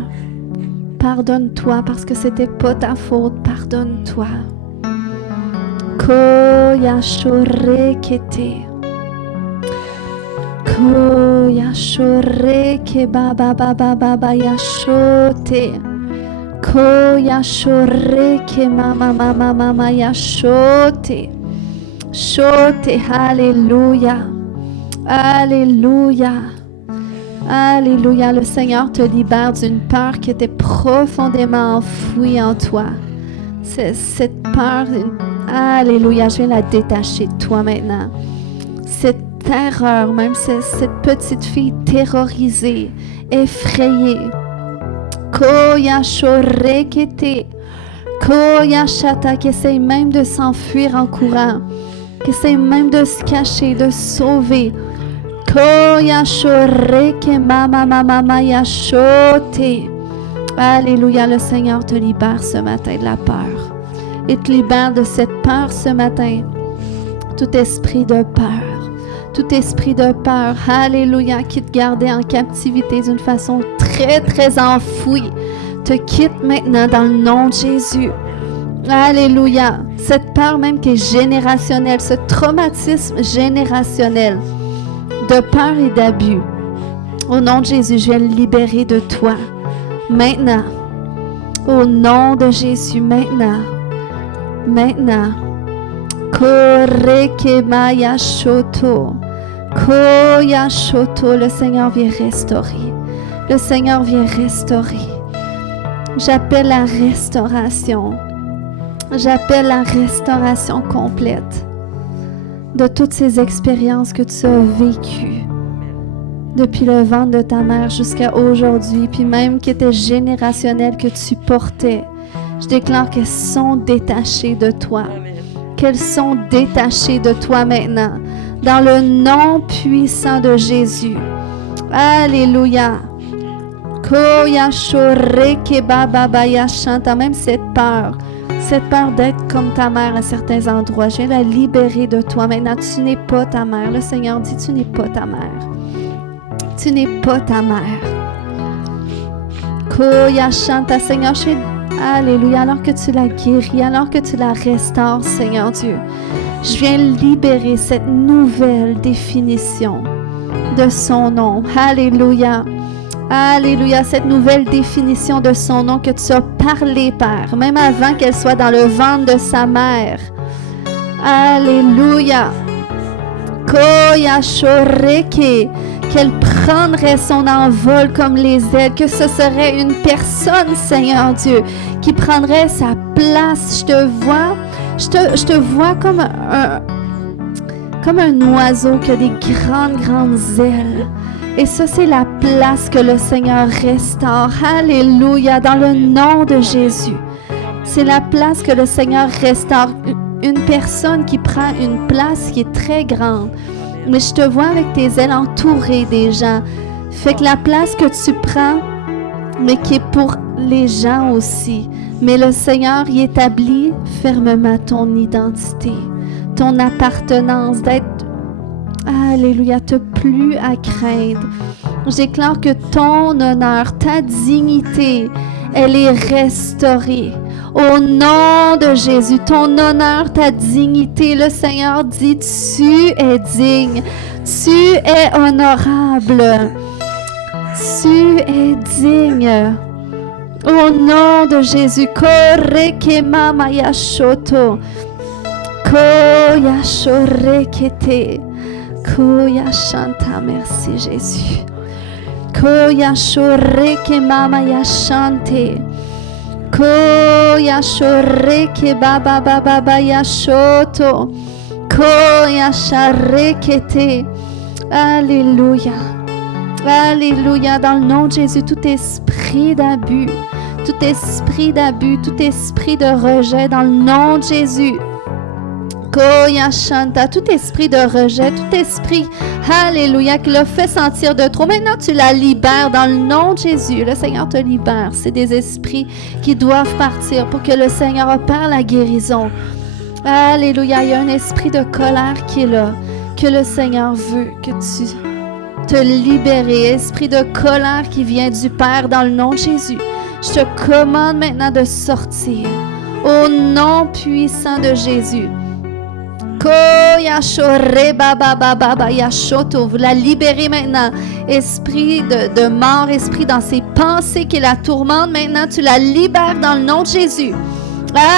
Pardonne-toi parce que c'était pas ta faute. Pardonne-toi. Koya shore kete. Koya shore ke baba baba baba yashote. Koya shore ke mama mama mama yashote. Shote, alléluia, alléluia, alléluia. Le Seigneur te libère d'une peur qui était profondément enfouie en toi. Cette peur, alléluia, je viens la détacher de toi maintenant. Cette terreur, même cette petite fille terrorisée, effrayée. Koya shore kete, koya shata, qui essaye même de s'enfuir en courant. Qui essaie même de se cacher, de se sauver. Koya shore ke mama mama maya shote. Alléluia, le Seigneur te libère ce matin de la peur. Et te libère de cette peur ce matin. Tout esprit de peur. Tout esprit de peur, alléluia, qui te gardait en captivité d'une façon très, très enfouie, te quitte maintenant dans le nom de Jésus. Alléluia. Cette peur même qui est générationnelle, ce traumatisme générationnel de peur et d'abus. Au nom de Jésus, je viens le libérer de toi. Maintenant. Au nom de Jésus, maintenant. Maintenant. Kore ke maya shoto. Koya shoto, le Seigneur vient restaurer. Le Seigneur vient restaurer. J'appelle la restauration. J'appelle la restauration complète de toutes ces expériences que tu as vécues depuis le ventre de ta mère jusqu'à aujourd'hui, puis même qui étaient générationnelles que tu portais. Je déclare qu'elles sont détachées de toi. Qu'elles sont détachées de toi maintenant. Dans le nom puissant de Jésus. Alléluia. Koya shoreke baba baya chanta. Même cette peur d'être comme ta mère à certains endroits, je viens la libérer de toi. Maintenant, tu n'es pas ta mère. Le Seigneur dit, tu n'es pas ta mère. Tu n'es pas ta mère. Koya chanta, Seigneur, je fais alléluia, alors que tu la guéris, alors que tu la restaures, Seigneur Dieu. Je viens libérer cette nouvelle définition de son nom. Alléluia. Alléluia, cette nouvelle définition de son nom que tu as parlé, Père, même avant qu'elle soit dans le ventre de sa mère. Alléluia. Koya shoreke, qu'elle prendrait son envol comme les ailes, que ce serait une personne, Seigneur Dieu, qui prendrait sa place. Je te vois comme un oiseau qui a des grandes ailes. Et ça, c'est la place que le Seigneur restaure. Alléluia, dans le nom de Jésus. C'est la place que le Seigneur restaure. Une personne qui prend une place qui est très grande. Mais je te vois avec tes ailes entourées des gens. Fait que la place que tu prends, mais qui est pour les gens aussi. Mais le Seigneur y établit fermement ton identité, ton appartenance, d'être... Alléluia, t'as plus à craindre. Je déclare que ton honneur, ta dignité, elle est restaurée. Au nom de Jésus, ton honneur, ta dignité, le Seigneur dit, tu es digne, tu es honorable, tu es digne. Au nom de Jésus, koreke mama yashoto, koya shorekete, koya shanta, merci Jésus. Koya shoreke mama yashante. Koya shoreke baba baba baya shoto. Koya sharekete. Alléluia. Alléluia. Dans le nom de Jésus, tout esprit d'abus, tout esprit de rejet, dans le nom de Jésus. Koya Shanta, tout esprit de rejet, tout esprit, alléluia, qui l'a fait sentir de trop. Maintenant, tu la libères dans le nom de Jésus. Le Seigneur te libère. C'est des esprits qui doivent partir pour que le Seigneur opère la guérison. Alléluia, il y a un esprit de colère qui est là, que le Seigneur veut que tu te libères. Esprit de colère qui vient du Père dans le nom de Jésus. Je te commande maintenant de sortir au nom puissant de Jésus. Vous la libérez maintenant. Esprit de mort, esprit dans ses pensées qui la tourmentent, maintenant tu la libères dans le nom de Jésus.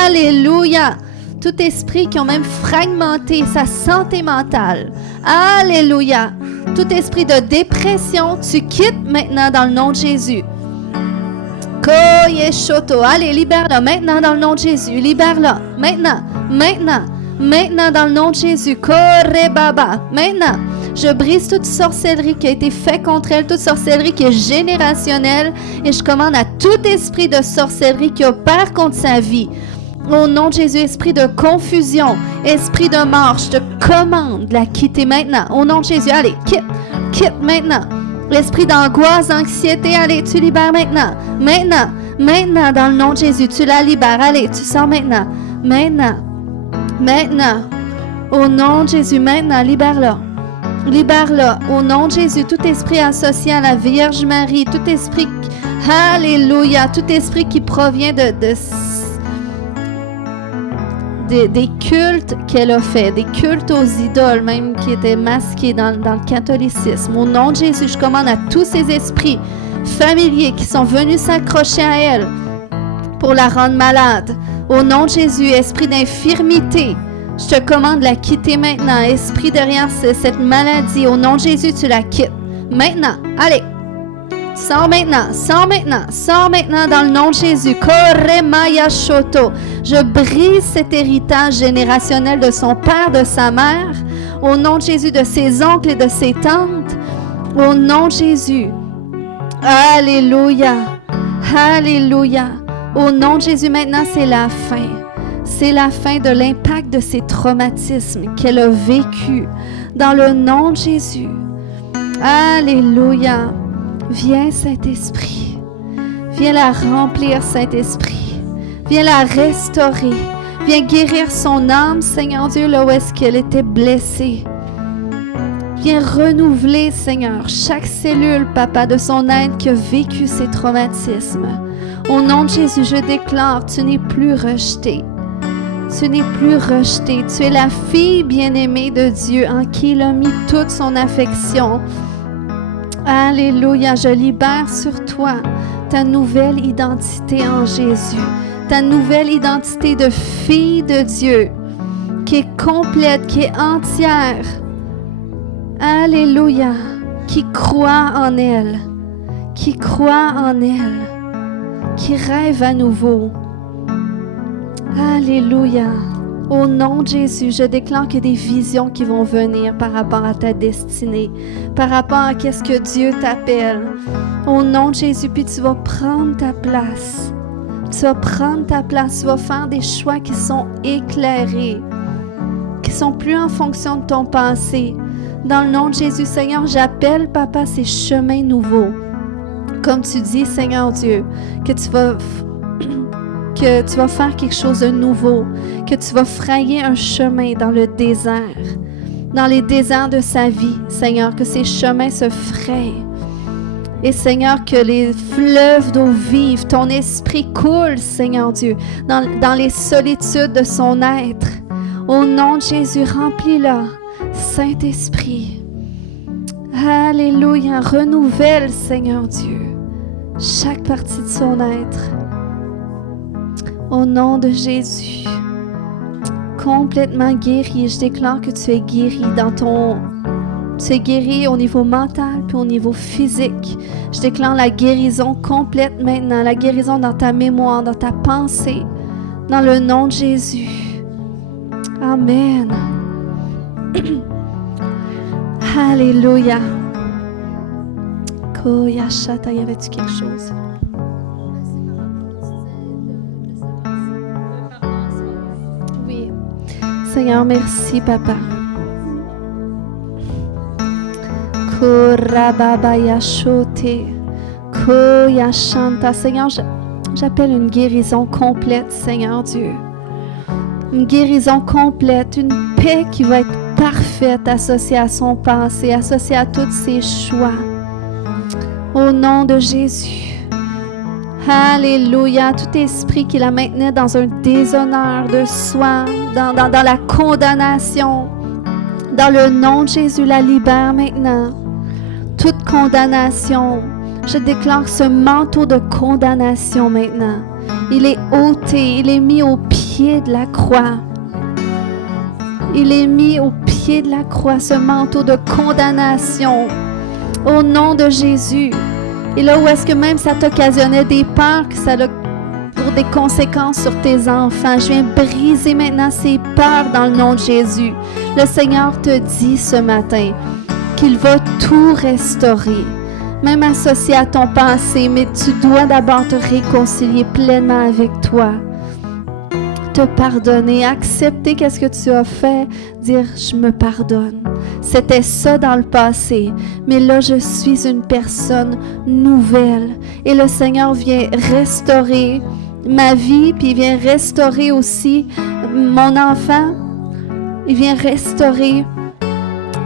Alléluia. Tout esprit qui ont même fragmenté sa santé mentale. Alléluia. Tout esprit de dépression, tu quittes maintenant dans le nom de Jésus. Allez, libère-la maintenant dans le nom de Jésus. Libère-la maintenant, maintenant. Maintenant, dans le nom de Jésus, Kore Baba, maintenant, je brise toute sorcellerie qui a été faite contre elle, toute sorcellerie qui est générationnelle, et je commande à tout esprit de sorcellerie qui opère contre sa vie. Au nom de Jésus, esprit de confusion, esprit de mort, je te commande de la quitter maintenant. Au nom de Jésus, allez, quitte maintenant. L'esprit d'angoisse, d'anxiété, allez, tu libères maintenant. Maintenant, dans le nom de Jésus, tu la libères. Allez, tu sors maintenant. Maintenant, au nom de Jésus, maintenant, libère-la. Libère-la. Au nom de Jésus, tout esprit associé à la Vierge Marie, tout esprit, alléluia, tout esprit qui provient des cultes qu'elle a fait, des cultes aux idoles, même qui étaient masqués dans le catholicisme. Au nom de Jésus, je commande à tous ces esprits familiers qui sont venus s'accrocher à elle pour la rendre malade. Au nom de Jésus, esprit d'infirmité, Je te commande de la quitter maintenant. Esprit derrière cette maladie, au nom de Jésus, tu la quittes. Maintenant, allez. Sors maintenant, sors maintenant, sors maintenant dans le nom de Jésus. Koremaya Shoto. Je brise cet héritage générationnel de son père, de sa mère, au nom de Jésus, de ses oncles et de ses tantes, au nom de Jésus. Alléluia, alléluia. Au nom de Jésus, maintenant, c'est la fin. C'est la fin de l'impact de ces traumatismes qu'elle a vécu. Dans le nom de Jésus. Alléluia. Viens, Saint-Esprit. Viens la remplir, Saint-Esprit. Viens la restaurer. Viens guérir son âme, Seigneur Dieu, là où est-ce qu'elle était blessée. Viens renouveler, Seigneur, chaque cellule, Papa, de son être qui a vécu ces traumatismes. Au nom de Jésus, je déclare, tu n'es plus rejeté. Tu n'es plus rejeté. Tu es la fille bien-aimée de Dieu en qui il a mis toute son affection. Alléluia, je libère sur toi ta nouvelle identité en Jésus, ta nouvelle identité de fille de Dieu, qui est complète, qui est entière. Alléluia, qui croit en elle, qui croit en elle, qui rêve à nouveau. Alléluia. Au nom de Jésus, je déclare qu'il y a des visions qui vont venir par rapport à ta destinée, par rapport à qu'est-ce que Dieu t'appelle. Au nom de Jésus, puis tu vas prendre ta place. Tu vas prendre ta place. Tu vas faire des choix qui sont éclairés, qui sont plus en fonction de ton passé. Dans le nom de Jésus, Seigneur, j'appelle, Papa, ces chemins nouveaux. Comme tu dis, Seigneur Dieu, que tu vas faire quelque chose de nouveau, que tu vas frayer un chemin dans le désert, dans les déserts de sa vie, Seigneur, que ces chemins se frayent. Et Seigneur, que les fleuves d'eau vive, ton esprit coule, Seigneur Dieu, dans les solitudes de son être. Au nom de Jésus, remplis-la, Saint-Esprit. Alléluia, renouvelle, Seigneur Dieu, chaque partie de son être. Au nom de Jésus, complètement guéri, je déclare que tu es guéri tu es guéri au niveau mental puis au niveau physique. Je déclare la guérison complète maintenant, la guérison dans ta mémoire, dans ta pensée, dans le nom de Jésus. Amen. Alléluia. Koyashata, y avait-tu quelque chose? Oui. Seigneur, merci, Papa. Korababayashote, koyashanta. Seigneur, j'appelle une guérison complète, Seigneur Dieu. Une guérison complète, une paix qui va être parfaite, associée à son passé, associée à tous ses choix. Au nom de Jésus. Alléluia. Tout esprit qui la maintenait dans un déshonneur de soi, dans la condamnation, dans le nom de Jésus, la libère maintenant. Toute condamnation. Je déclare ce manteau de condamnation maintenant. Il est ôté, il est mis au pied de la croix. Il est mis au pied de la croix, ce manteau de condamnation. Au nom de Jésus. Et là où est-ce que même ça t'occasionnait des peurs, que ça a pour des conséquences sur tes enfants, je viens briser maintenant ces peurs dans le nom de Jésus. Le Seigneur te dit ce matin qu'il va tout restaurer, même associé à ton passé, mais tu dois d'abord te réconcilier pleinement avec toi. Te pardonner, accepter qu'est-ce que tu as fait, dire je me pardonne. C'était ça dans le passé, mais là je suis une personne nouvelle et le Seigneur vient restaurer ma vie, puis il vient restaurer aussi mon enfant. Il vient restaurer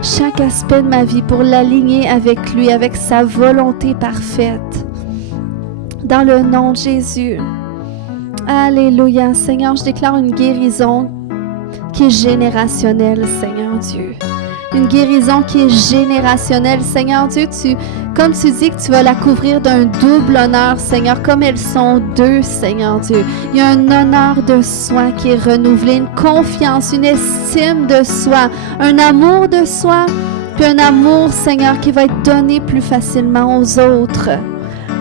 chaque aspect de ma vie pour l'aligner avec lui, avec sa volonté parfaite. Dans le nom de Jésus. Alléluia. Seigneur, je déclare une guérison qui est générationnelle, Seigneur Dieu. Une guérison qui est générationnelle. Seigneur Dieu, Comme tu dis que tu vas la couvrir d'un double honneur, Seigneur, comme elles sont deux, Seigneur Dieu. Il y a un honneur de soi qui est renouvelé, une confiance, une estime de soi, un amour de soi, puis un amour, Seigneur, qui va être donné plus facilement aux autres.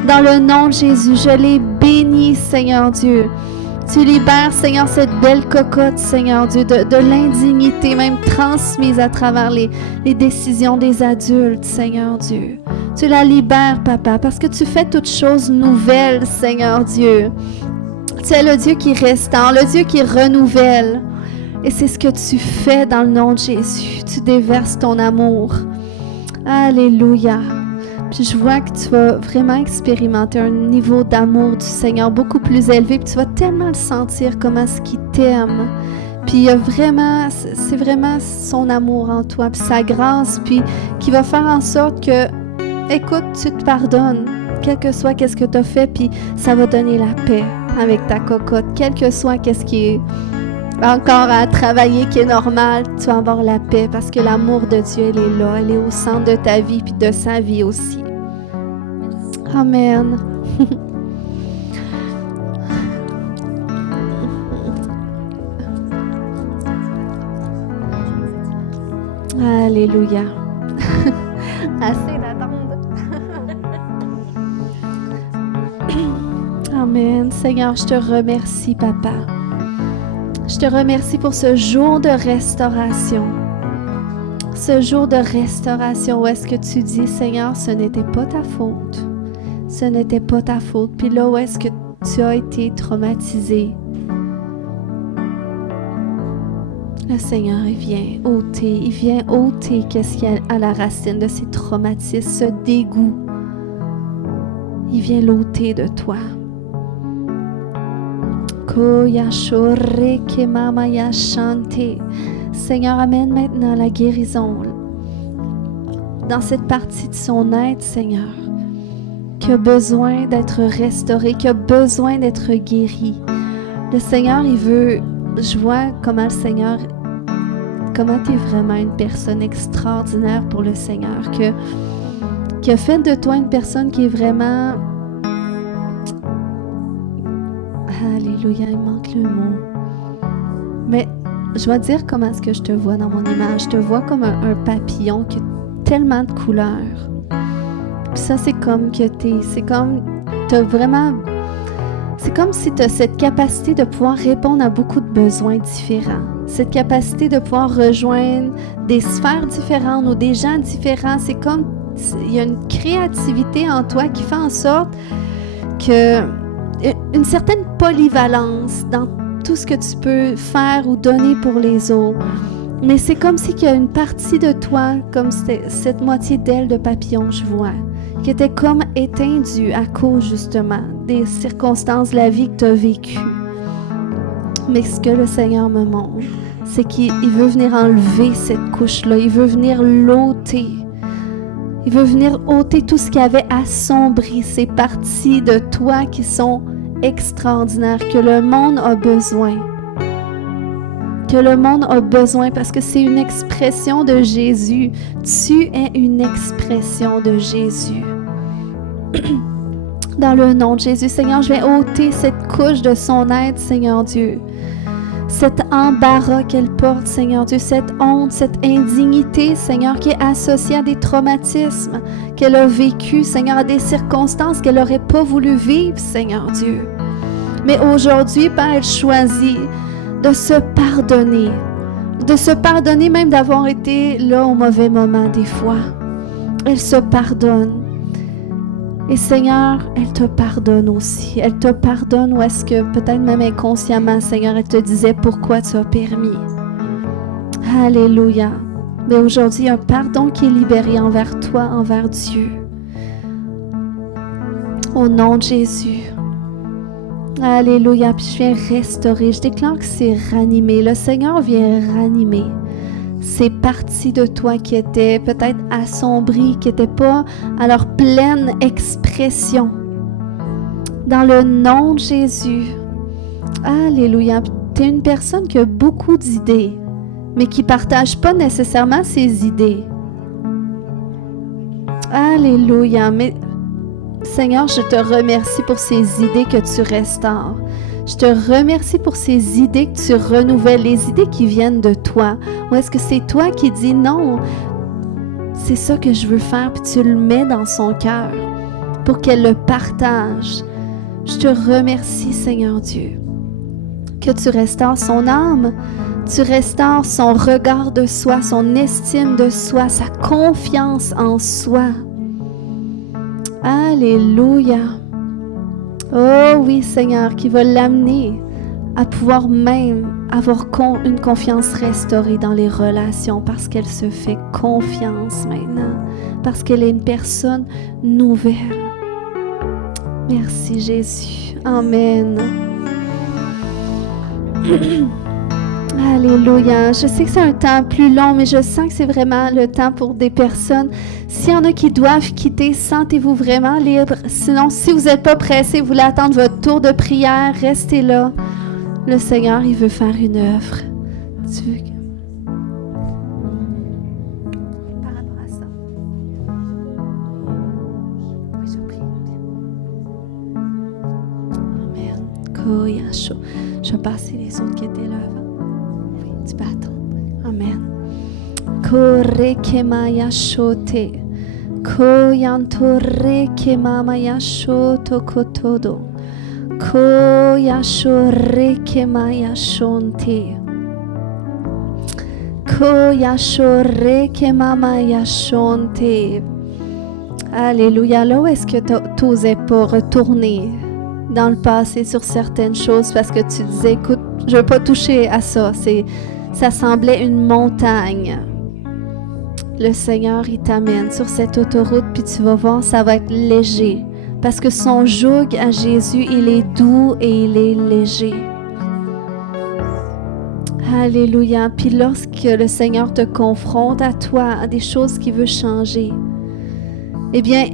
Dans le nom de Jésus, je les bénis, Seigneur Dieu. Tu libères, Seigneur, cette belle cocotte, Seigneur Dieu, de l'indignité, même transmise à travers les décisions des adultes, Seigneur Dieu. Tu la libères, Papa, parce que tu fais toutes choses nouvelles, Seigneur Dieu. Tu es le Dieu qui restaure, le Dieu qui renouvelle. Et c'est ce que tu fais dans le nom de Jésus. Tu déverses ton amour. Alléluia. Puis je vois que tu vas vraiment expérimenter un niveau d'amour du Seigneur beaucoup plus élevé. Puis tu vas tellement le sentir comment est-ce qu'il t'aime. Puis il y a vraiment, c'est vraiment son amour en toi, puis sa grâce, puis qui va faire en sorte que, écoute, tu te pardonnes, quel que soit qu'est-ce que tu as fait, puis ça va donner la paix avec ta cocotte. Quel que soit qu'est-ce qui est encore à travailler, qui est normal, tu vas avoir la paix parce que l'amour de Dieu, elle est là, elle est au centre de ta vie, puis de sa vie aussi. Amen. Alléluia. Assez d'attendre. Amen. Seigneur, je te remercie, Papa. Je te remercie pour ce jour de restauration. Ce jour de restauration où est-ce que tu dis, Seigneur, ce n'était pas ta faute. Ce n'était pas ta faute. Puis là où est-ce que tu as été traumatisé, le Seigneur, il vient ôter qu'est-ce qu'il y a à la racine de ces traumatismes, ce dégoût. Il vient l'ôter de toi. Seigneur, amène maintenant la guérison dans cette partie de son être, Seigneur, qui a besoin d'être restauré, qui a besoin d'être guéri. Le Seigneur, il veut... Je vois comment le Seigneur... Comment tu es vraiment une personne extraordinaire pour le Seigneur, qui a fait de toi une personne qui est vraiment... Alléluia, il manque le mot. Mais je vais dire comment est-ce que je te vois dans mon image. Je te vois comme un papillon qui a tellement de couleurs. Puis ça, c'est comme que c'est comme si tu as cette capacité de pouvoir répondre à beaucoup de besoins différents. Cette capacité de pouvoir rejoindre des sphères différentes ou des gens différents. C'est comme, il y a une créativité en toi qui fait en sorte que une certaine polyvalence dans tout ce que tu peux faire ou donner pour les autres. Mais c'est comme si il y a une partie de toi, comme cette moitié d'aile de papillon, je vois, qui était comme éteindue à cause justement des circonstances de la vie que tu as vécues. Mais ce que le Seigneur me montre, c'est qu'il veut venir enlever cette couche-là, il veut venir l'ôter. Il veut venir ôter tout ce qui avait assombri ces parties de toi qui sont extraordinaires, que le monde a besoin. Que le monde a besoin parce que c'est une expression de Jésus. Tu es une expression de Jésus. Dans le nom de Jésus, Seigneur, je vais ôter cette couche de son être, Seigneur Dieu. Cet embarras qu'elle porte, Seigneur Dieu, cette honte, cette indignité, Seigneur, qui est associée à des traumatismes qu'elle a vécus, Seigneur, à des circonstances qu'elle n'aurait pas voulu vivre, Seigneur Dieu. Mais aujourd'hui, Père, elle choisit de se pardonner même d'avoir été là au mauvais moment des fois. Elle se pardonne. Et Seigneur, elle te pardonne aussi. Elle te pardonne ou est-ce que peut-être même inconsciemment, Seigneur, elle te disait pourquoi tu as permis. Alléluia. Mais aujourd'hui, il y a un pardon qui est libéré envers toi, envers Dieu. Au nom de Jésus. Alléluia. Puis je viens restaurer. Je déclare que c'est ranimé. Le Seigneur vient ranimer ces parties de toi qui étaient peut-être assombries, qui n'étaient pas à leur pleine expression. Dans le nom de Jésus. Alléluia. Tu es une personne qui a beaucoup d'idées, mais qui ne partage pas nécessairement ses idées. Alléluia. Mais Seigneur, je te remercie pour ces idées que tu restaures. Je te remercie pour ces idées que tu renouvelles, les idées qui viennent de toi. Ou est-ce que c'est toi qui dis non, c'est ça que je veux faire, puis tu le mets dans son cœur pour qu'elle le partage. Je te remercie, Seigneur Dieu, que tu restaures son âme, tu restaures son regard de soi, son estime de soi, sa confiance en soi. Alléluia. Oh oui, Seigneur, qui va l'amener à pouvoir même avoir une confiance restaurée dans les relations parce qu'elle se fait confiance maintenant, parce qu'elle est une personne nouvelle. Merci Jésus. Amen. Alléluia. Je sais que c'est un temps plus long, mais je sens que c'est vraiment le temps pour des personnes. S'il y en a qui doivent quitter, sentez-vous vraiment libre. Sinon, si vous n'êtes pas pressé, vous voulez attendre votre tour de prière, restez là. Le Seigneur, il veut faire une œuvre. Tu veux que... Par rapport à ça. Oui, je prie. Amen. Koyasho. Je vais passer les autres qui étaient là avant. Oui, tu peux attendre. Amen. Korekemaya shote. Koyantore kemamaya shoto kotodo. Koyashore kemaya shonte. Koyashore kemamaya shonte. Alléluia. Là où est-ce que tu n'osais pas retourner dans le passé sur certaines choses parce que tu disais, écoute, je ne veux pas toucher à ça. Ça semblait une montagne. Le Seigneur, il t'amène sur cette autoroute, puis tu vas voir, ça va être léger. Parce que son joug à Jésus, il est doux et il est léger. Alléluia. Puis lorsque le Seigneur te confronte à toi, à des choses qu'il veut changer, eh bien,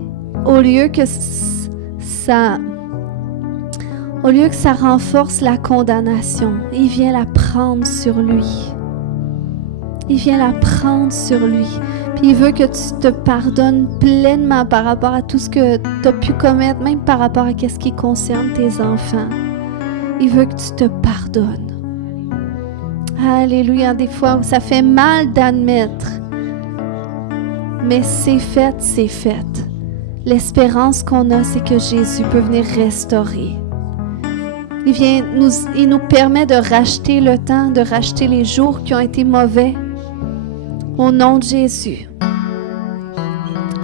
au lieu que ça renforce la condamnation, il vient la prendre sur lui. Il vient la prendre sur lui. Puis il veut que tu te pardonnes pleinement par rapport à tout ce que tu as pu commettre, même par rapport à ce qui concerne tes enfants. Il veut que tu te pardonnes. Alléluia. Des fois, ça fait mal d'admettre. Mais c'est fait, c'est fait. L'espérance qu'on a, c'est que Jésus peut venir restaurer. Il nous permet de racheter le temps, de racheter les jours qui ont été mauvais. Au nom de Jésus.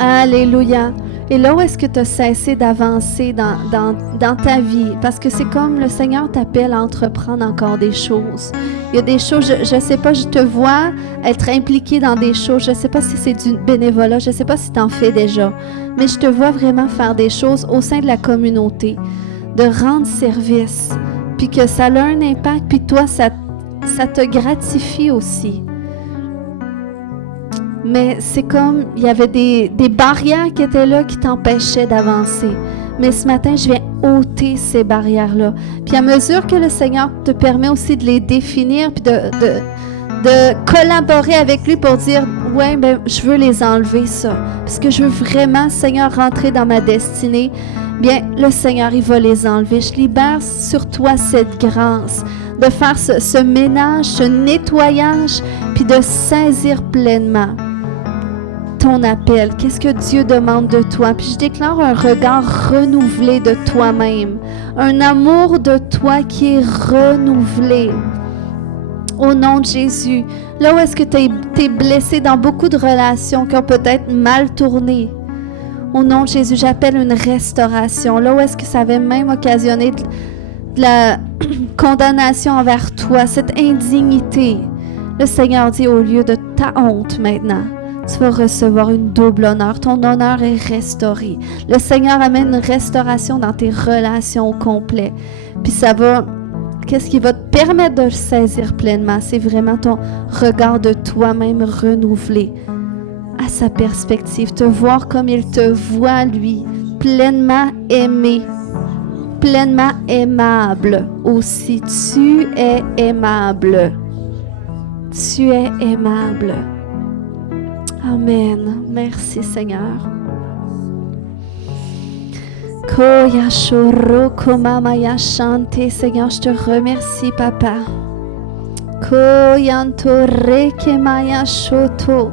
Alléluia. Et là où est-ce que tu as cessé d'avancer dans ta vie? Parce que c'est comme le Seigneur t'appelle à entreprendre encore des choses. Il y a des choses, je ne sais pas, je te vois être impliqué dans des choses. Je ne sais pas si c'est du bénévolat, je ne sais pas si tu en fais déjà. Mais je te vois vraiment faire des choses au sein de la communauté, de rendre service, puis que ça a un impact, puis toi, ça te gratifie aussi. Mais c'est comme, il y avait des barrières qui étaient là qui t'empêchaient d'avancer. Mais ce matin, je viens ôter ces barrières-là. Puis à mesure que le Seigneur te permet aussi de les définir, puis de collaborer avec lui pour dire, ouais, ben, je veux les enlever, ça. Parce que je veux vraiment, Seigneur, rentrer dans ma destinée. Bien, le Seigneur, il va les enlever. Je libère sur toi cette grâce de faire ce ménage, ce nettoyage, puis de saisir pleinement ton appel. Qu'est-ce que Dieu demande de toi? Puis je déclare un regard renouvelé de toi-même, un amour de toi qui est renouvelé. Au nom de Jésus, là où est-ce que tu es blessé dans beaucoup de relations qui ont peut-être mal tourné, au nom de Jésus, j'appelle une restauration. Là où est-ce que ça avait même occasionné de la condamnation envers toi, cette indignité, le Seigneur dit, au lieu de ta honte maintenant, tu vas recevoir une double honneur. Ton honneur est restauré. Le Seigneur amène une restauration dans tes relations au complet. Puis ça va, qu'est-ce qui va te permettre de le saisir pleinement? C'est vraiment ton regard de toi-même renouvelé à sa perspective. Te voir comme il te voit, lui, pleinement aimé, pleinement aimable aussi. Tu es aimable. Tu es aimable. Amen. Merci Seigneur. Koyashoroko mamaya shante. Seigneur, je te remercie, Papa. Koyantore maya shoto.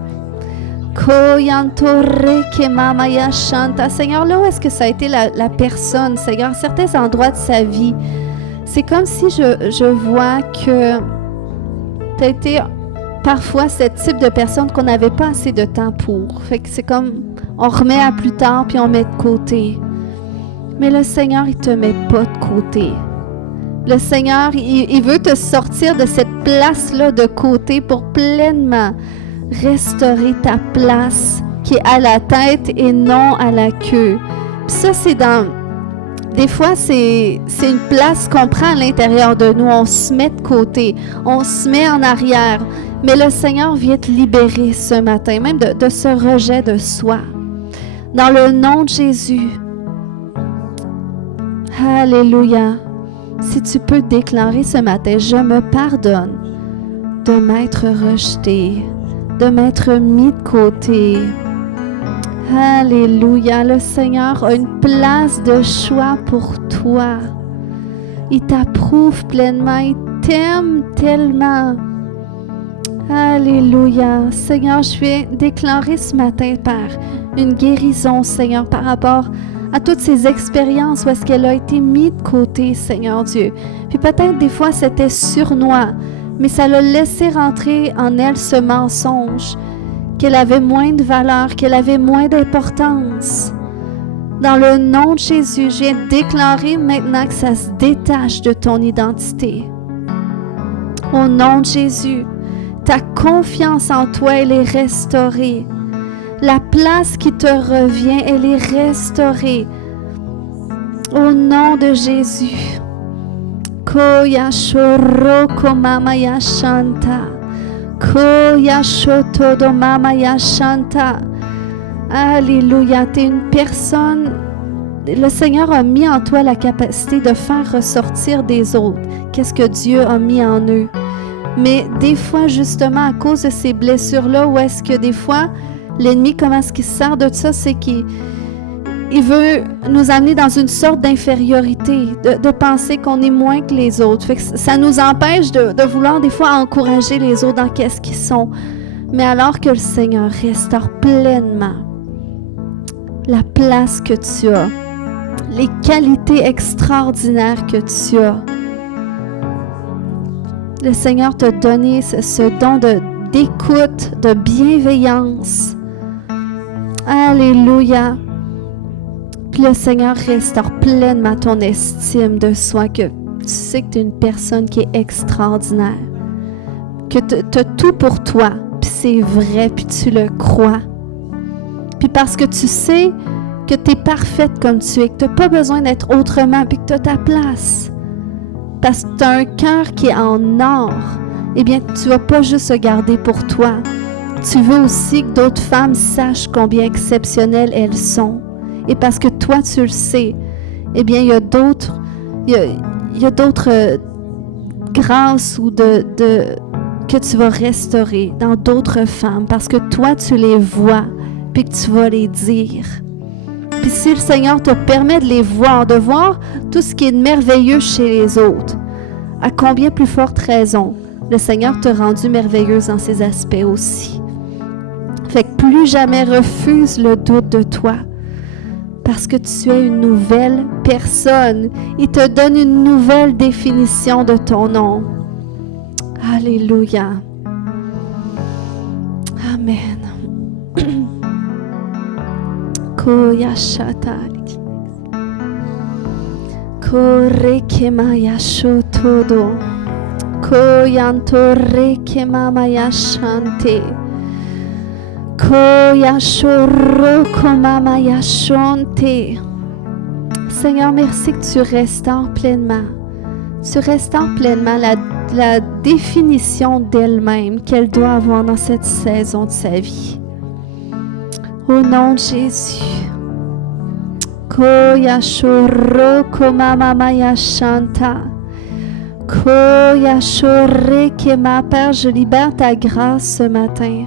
Koyantore mamaya shanta. Seigneur, là où est-ce que ça a été la personne, Seigneur, à certains endroits de sa vie, c'est comme si je vois que tu as été parfois ce type de personne qu'on n'avait pas assez de temps pour. Fait que c'est comme, on remet à plus tard puis on met de côté. Mais le Seigneur, il ne te met pas de côté. Le Seigneur, il veut te sortir de cette place-là de côté pour pleinement restaurer ta place qui est à la tête et non à la queue. Puis ça, c'est dans... Des fois, c'est une place qu'on prend à l'intérieur de nous. On se met de côté, on se met en arrière. Mais le Seigneur vient te libérer ce matin, même de ce rejet de soi. Dans le nom de Jésus. Alléluia. Si tu peux déclarer ce matin, je me pardonne de m'être rejeté, de m'être mis de côté. Alléluia. Le Seigneur a une place de choix pour toi. Il t'approuve pleinement. Il t'aime tellement. Alléluia. Seigneur, je vais déclarer ce matin par une guérison, Seigneur, par rapport à toutes ces expériences où est-ce qu'elle a été mise de côté, Seigneur Dieu. Puis peut-être des fois c'était sournois, mais ça l'a laissé rentrer en elle ce mensonge, qu'elle avait moins de valeur, qu'elle avait moins d'importance. Dans le nom de Jésus, je viens déclarer maintenant que ça se détache de ton identité. Au nom de Jésus, ta confiance en toi, elle est restaurée. La place qui te revient, elle est restaurée. Au nom de Jésus. Koya shoroko mamaya shanta. Koya shotodo mamaya shanta. Alléluia. Tu es une personne. Le Seigneur a mis en toi la capacité de faire ressortir des autres. Qu'est-ce que Dieu a mis en eux? Mais des fois, justement, à cause de ces blessures-là, où est-ce que des fois, l'ennemi, comment est-ce qu'il se sert de ça? C'est qu'il veut nous amener dans une sorte d'infériorité, de penser qu'on est moins que les autres. Fait que ça nous empêche de vouloir des fois encourager les autres dans qu'est-ce qu'ils sont. Mais alors que le Seigneur restaure pleinement la place que tu as, les qualités extraordinaires que tu as, le Seigneur t'a donné ce don d'écoute, de bienveillance. Alléluia. Puis le Seigneur restaure pleinement ton estime de soi, que tu sais que tu es une personne qui est extraordinaire, que tu as tout pour toi, puis c'est vrai, puis tu le crois. Puis parce que tu sais que tu es parfaite comme tu es, que tu n'as pas besoin d'être autrement, puis que tu as ta place. Parce que tu as un cœur qui est en or, eh bien, tu ne vas pas juste se garder pour toi. Tu veux aussi que d'autres femmes sachent combien exceptionnelles elles sont. Et parce que toi, tu le sais, eh bien, il y a d'autres grâces ou que tu vas restaurer dans d'autres femmes. Parce que toi, tu les vois, puis que tu vas les dire. Puis si le Seigneur te permet de les voir, de voir tout ce qui est merveilleux chez les autres, à combien plus forte raison le Seigneur t'a rendu merveilleuse dans ces aspects aussi. Fait que plus jamais refuse le doute de toi, parce que tu es une nouvelle personne. Il te donne une nouvelle définition de ton nom. Alléluia. Amen. Koyashata. Korekemaya shotodo. Koyantore kemamaya shante. Koyashoroko mamaya shante. Seigneur, merci que tu restaures pleinement. Tu restaures pleinement la définition d'elle-même qu'elle doit avoir dans cette saison de sa vie. Au nom de Jésus. Koyashoroko mamaya shanta. Koyashoreke ma Père, je libère ta grâce ce matin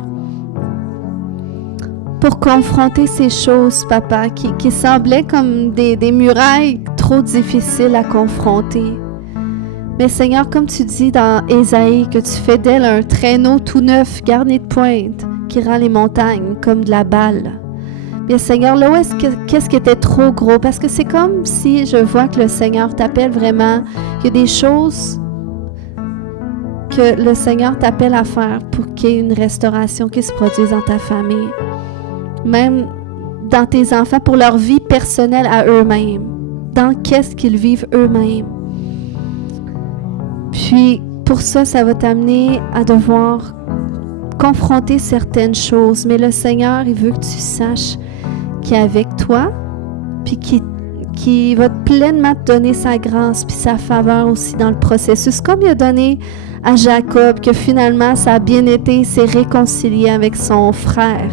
pour confronter ces choses, Papa, qui semblaient comme des murailles trop difficiles à confronter. Mais Seigneur, comme tu dis dans Ésaïe, que tu fais d'elle un traîneau tout neuf, garni de pointe, qui rend les montagnes comme de la balle. Mais Seigneur, là, qu'est-ce qui était trop gros? Parce que c'est comme si je vois que le Seigneur t'appelle vraiment, qu'il y a des choses que le Seigneur t'appelle à faire pour qu'il y ait une restauration qui se produise dans ta famille. Même dans tes enfants, pour leur vie personnelle à eux-mêmes. Dans qu'est-ce qu'ils vivent eux-mêmes. Puis, pour ça, ça va t'amener à devoir confronter certaines choses. Mais le Seigneur, il veut que tu saches qu'il est avec toi, puis qu'il va pleinement te donner sa grâce puis sa faveur aussi dans le processus. Comme il a donné à Jacob, que finalement, ça a bien été, il s'est réconcilié avec son frère.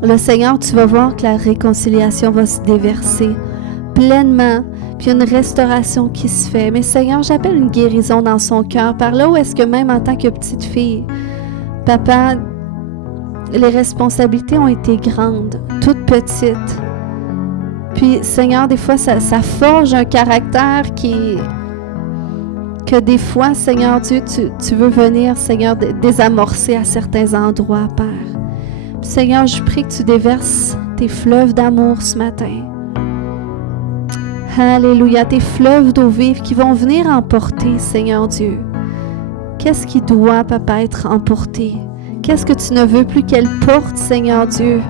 Le Seigneur, tu vas voir que la réconciliation va se déverser pleinement, puis il y a une restauration qui se fait. Mais Seigneur, j'appelle une guérison dans son cœur. Par là où est-ce que même en tant que petite fille, Papa, les responsabilités ont été grandes, toutes petites. Puis, Seigneur, des fois, ça forge un caractère que des fois, Seigneur Dieu, tu veux venir, Seigneur, désamorcer à certains endroits, Père. Puis, Seigneur, je prie que tu déverses tes fleuves d'amour ce matin. Alléluia, tes fleuves d'eau vive qui vont venir emporter, Seigneur Dieu. Qu'est-ce qui doit, Papa, être emporté? Qu'est-ce que tu ne veux plus qu'elle porte, Seigneur Dieu?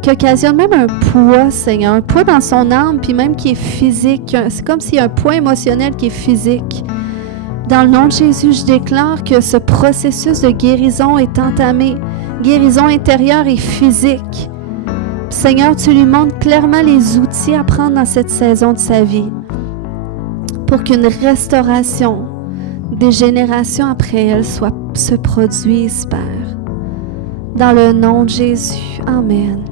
Qui occasionne même un poids, Seigneur, un poids dans son âme, puis même qui est physique. C'est comme s'il y a un poids émotionnel qui est physique. Dans le nom de Jésus, je déclare que ce processus de guérison est entamé. Guérison intérieure et physique. Puis, Seigneur, tu lui montres clairement les outils à prendre dans cette saison de sa vie pour qu'une restauration des générations après elle se produise, Père. Dans le nom de Jésus. Amen.